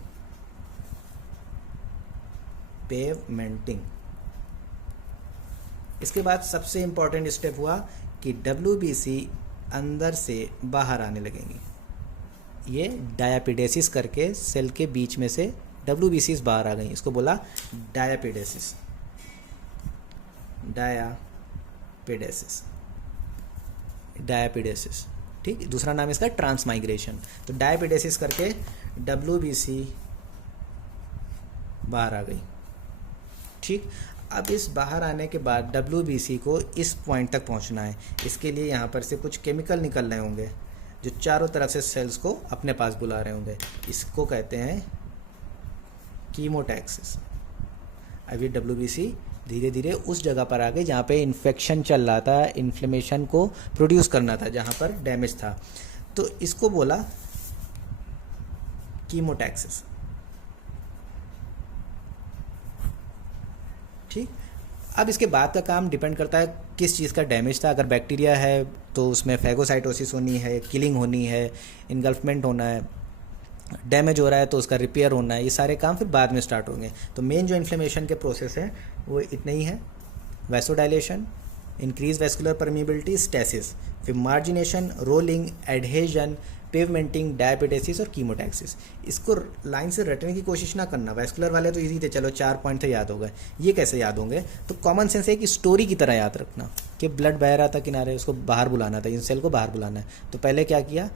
इसके बाद सबसे इंपॉर्टेंट स्टेप हुआ कि WBC अंदर से बाहर आने लगेंगी। ये डायापिडेसिस करके सेल के बीच में से WBCs बाहर आ गई, इसको बोला डायापिडेसिस। डायापिडेसिस, ठीक। दूसरा नाम इसका ट्रांसमाइग्रेशन। तो डायापिडेसिस करके WBC बाहर आ गई, ठीक। अब इस बाहर आने के बाद WBC को इस पॉइंट तक पहुंचना है। इसके लिए यहाँ पर से कुछ केमिकल निकल रहे होंगे जो चारों तरफ से सेल्स को अपने पास बुला रहे होंगे। इसको कहते हैं कीमोटैक्सिस। अब ये WBC धीरे धीरे उस जगह पर आ गई जहाँ पे इन्फेक्शन चल रहा था, इन्फ्लेमेशन को प्रोड्यूस करना था, जहाँ पर डैमेज था, तो इसको बोला कीमोटैक्सिस, ठीक। अब इसके बाद का काम डिपेंड करता है किस चीज़ का डैमेज था। अगर बैक्टीरिया है तो उसमें फैगोसाइटोसिस होनी है, किलिंग होनी है, इनगल्फमेंट होना है। डैमेज हो रहा है तो उसका रिपेयर होना है। ये सारे काम फिर बाद में स्टार्ट होंगे। तो मेन जो इन्फ्लेमेशन के प्रोसेस हैं वो इतने ही हैं: vasodilation, increase vascular permeability, stasis, फिर मार्जिनेशन, रोलिंग, एडहेजन, पेवमेंटिंग, डायबिटेसिस और कीमोटैक्सिस। इसको लाइन से रटने की कोशिश ना करना। वैस्कुलर वाले तो इजी थे, चलो 4 पॉइंट थे याद हो गए। ये कैसे याद होंगे? तो कॉमन सेंस है कि स्टोरी की तरह याद रखना कि ब्लड बह रहा था किनारे, उसको बाहर बुलाना था, इन सेल को बाहर बुलाना है। तो पहले क्या किया,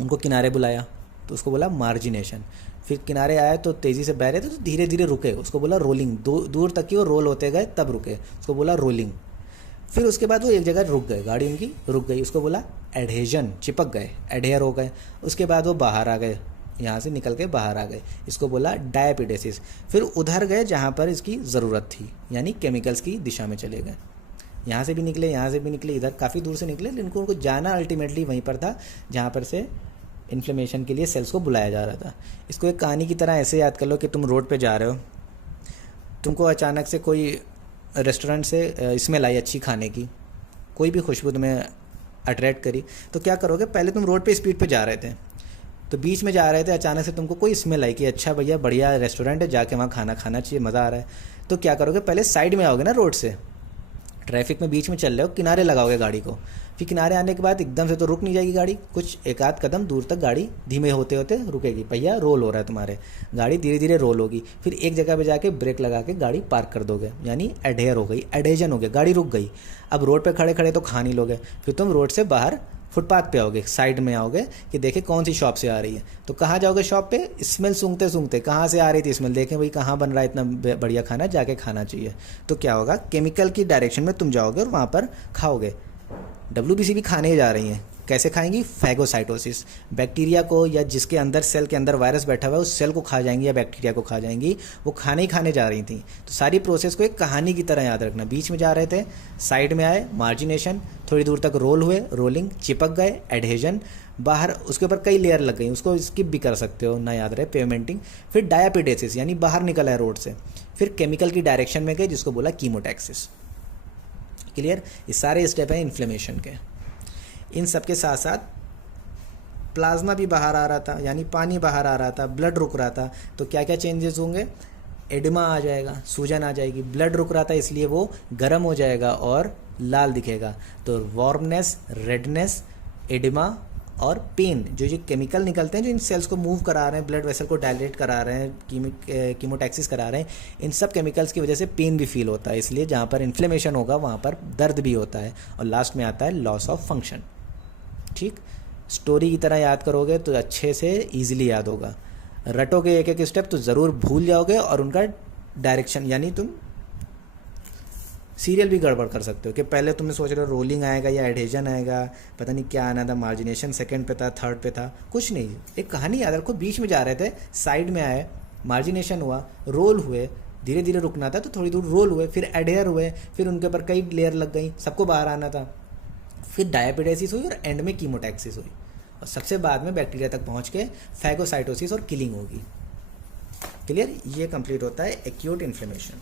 उनको किनारे बुलाया तो उसको बोला मार्जिनेशन। फिर किनारे आए तो तेज़ी से बह रहे थे तो धीरे धीरे रुके, उसको बोला रोलिंग। दूर तक की वो रोल होते गए तब रुके, उसको बोला रोलिंग। फिर उसके बाद वो एक जगह रुक गए, गाड़ी उनकी रुक गई, उसको बोला एडहेजन, चिपक गए, एडहेयर हो गए। उसके बाद वो बाहर आ गए, यहाँ से निकल के बाहर आ गए, इसको बोला डायपिडेसिस। फिर उधर गए जहाँ पर इसकी ज़रूरत थी, यानी केमिकल्स की दिशा में चले गए। यहाँ से भी निकले, यहाँ से भी निकले, इधर काफ़ी दूर से निकले, लेकिन उनको जाना अल्टीमेटली वहीं पर था जहाँ पर से इन्फ्लेमेशन के लिए सेल्स को बुलाया जा रहा था। इसको एक कहानी की तरह ऐसे याद कर लो कि तुम रोड पे जा रहे हो, तुमको अचानक से कोई रेस्टोरेंट से स्मेल आई अच्छी खाने की, कोई भी खुशबू तुम्हें अट्रैक्ट करी, तो क्या करोगे? पहले तुम रोड पे स्पीड पे जा रहे थे, तो बीच में जा रहे थे, अचानक से तुमको कोई स्मेल आई कि अच्छा भैया बढ़िया रेस्टोरेंट है, जाके वहाँ खाना खाना चाहिए, मज़ा आ रहा है। तो क्या करोगे? पहले साइड में आओगे ना, रोड से, ट्रैफिक में बीच में चल रहे हो, किनारे लगाओगे गाड़ी को। फिर किनारे आने के बाद एकदम से तो रुक नहीं जाएगी गाड़ी, कुछ एक आध कदम दूर तक गाड़ी धीमे होते होते रुकेगी। पहिया रोल हो रहा है तुम्हारे, गाड़ी धीरे धीरे रोल होगी। फिर एक जगह पे जाके ब्रेक लगा के गाड़ी पार्क कर दोगे, यानी एडहेयर हो गई, एडहेजन हो गया, गाड़ी रुक गई। अब रोड पे खड़े खड़े तो खा नहीं लोगे, फिर तुम रोड से बाहर फुटपाथ पे आओगे, साइड में आओगे कि देखें कौन सी शॉप से आ रही है। तो कहाँ जाओगे? शॉप पे। स्मेल सूंघते सूंघते कहाँ से आ रही थी स्मेल, देखें भाई कहाँ बन रहा है इतना बढ़िया खाना, जाके खाना चाहिए। तो क्या होगा? केमिकल की डायरेक्शन में तुम जाओगे और वहाँ पर खाओगे। WBC भी खाने जा रही हैं, कैसे खाएंगी? फैगोसाइटोसिस। बैक्टीरिया को या जिसके अंदर सेल के अंदर वायरस बैठा हुआ है उस सेल को खा जाएंगी या बैक्टीरिया को खा जाएंगी, वो खाने ही खाने जा रही थी। तो सारी प्रोसेस को एक कहानी की तरह याद रखना। बीच में जा रहे थे, साइड में आए, मार्जिनेशन, थोड़ी दूर तक रोल हुए, रोलिंग, चिपक गए, एडहेजन, बाहर उसके ऊपर कई लेयर लग गई, उसको स्किप भी कर सकते हो ना याद रहे, पेवमेंटिंग। फिर डायपिडेसिस, यानी बाहर निकल आए रोड से। फिर केमिकल की डायरेक्शन में गए, जिसको बोला कीमोटैक्सिस। क्लियर? ये सारे स्टेप हैं इन्फ्लेमेशन के। इन सब के साथ साथ प्लाज्मा भी बाहर आ रहा था, यानी पानी बाहर आ रहा था, ब्लड रुक रहा था। तो क्या क्या चेंजेस होंगे? एडिमा आ जाएगा, सूजन आ जाएगी। ब्लड रुक रहा था इसलिए वो गर्म हो जाएगा और लाल दिखेगा। तो वार्मनेस, रेडनेस, एडिमा और पेन, जो केमिकल निकलते हैं जो इन सेल्स को मूव करा रहे हैं, ब्लड वेसल को डायलेट करा रहे हैं, कीमोटैक्सिस करा रहे हैं, इन सब केमिकल्स की वजह से पेन भी फील होता है। इसलिए जहाँ पर इन्फ्लेमेशन होगा वहाँ पर दर्द भी होता है। और लास्ट में आता है लॉस ऑफ फंक्शन। ठीक, स्टोरी की तरह याद करोगे तो अच्छे से ईजिली याद होगा। रटोगे एक एक स्टेप तो ज़रूर भूल जाओगे, और उनका डायरेक्शन, यानी तुम सीरियल भी गड़बड़ कर सकते हो कि पहले तुमने सोच रहे हो रोलिंग आएगा या एडहेजन आएगा, पता नहीं क्या आना था, मार्जिनेशन सेकंड पे था, थर्ड पे था, कुछ नहीं। एक कहानी याद रखो, बीच में जा रहे थे, साइड में आए, मार्जिनेशन हुआ, रोल हुए, धीरे धीरे रुकना था तो थोड़ी दूर रोल हुए, फिर एडहेयर हुए, फिर उनके ऊपर कई लेयर लग गई, सबको बाहर आना था। फिर डायबिडेसिस हुई और एंड में कीमोटैक्सिस हुई, और सबसे बाद में बैक्टीरिया तक पहुंच के फैगोसाइटोसिस और किलिंग होगी। क्लियर? ये कंप्लीट होता है एक्यूट इन्फ्लेमेशन।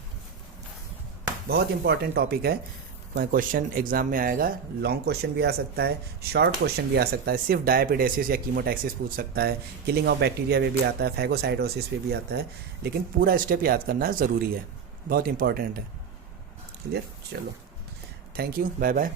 बहुत इंपॉर्टेंट टॉपिक है, क्वेश्चन एग्जाम में आएगा। लॉन्ग क्वेश्चन भी आ सकता है, शॉर्ट क्वेश्चन भी आ सकता है, सिर्फ डायबिडेसिस या कीमोटैक्सिस पूछ सकता है, किलिंग ऑफ बैक्टीरिया पे भी आता है, फैगोसाइटोसिस पे भी आता है, लेकिन पूरा स्टेप याद करना ज़रूरी है, बहुत इंपॉर्टेंट है। क्लियर? चलो, थैंक यू, बाय बाय।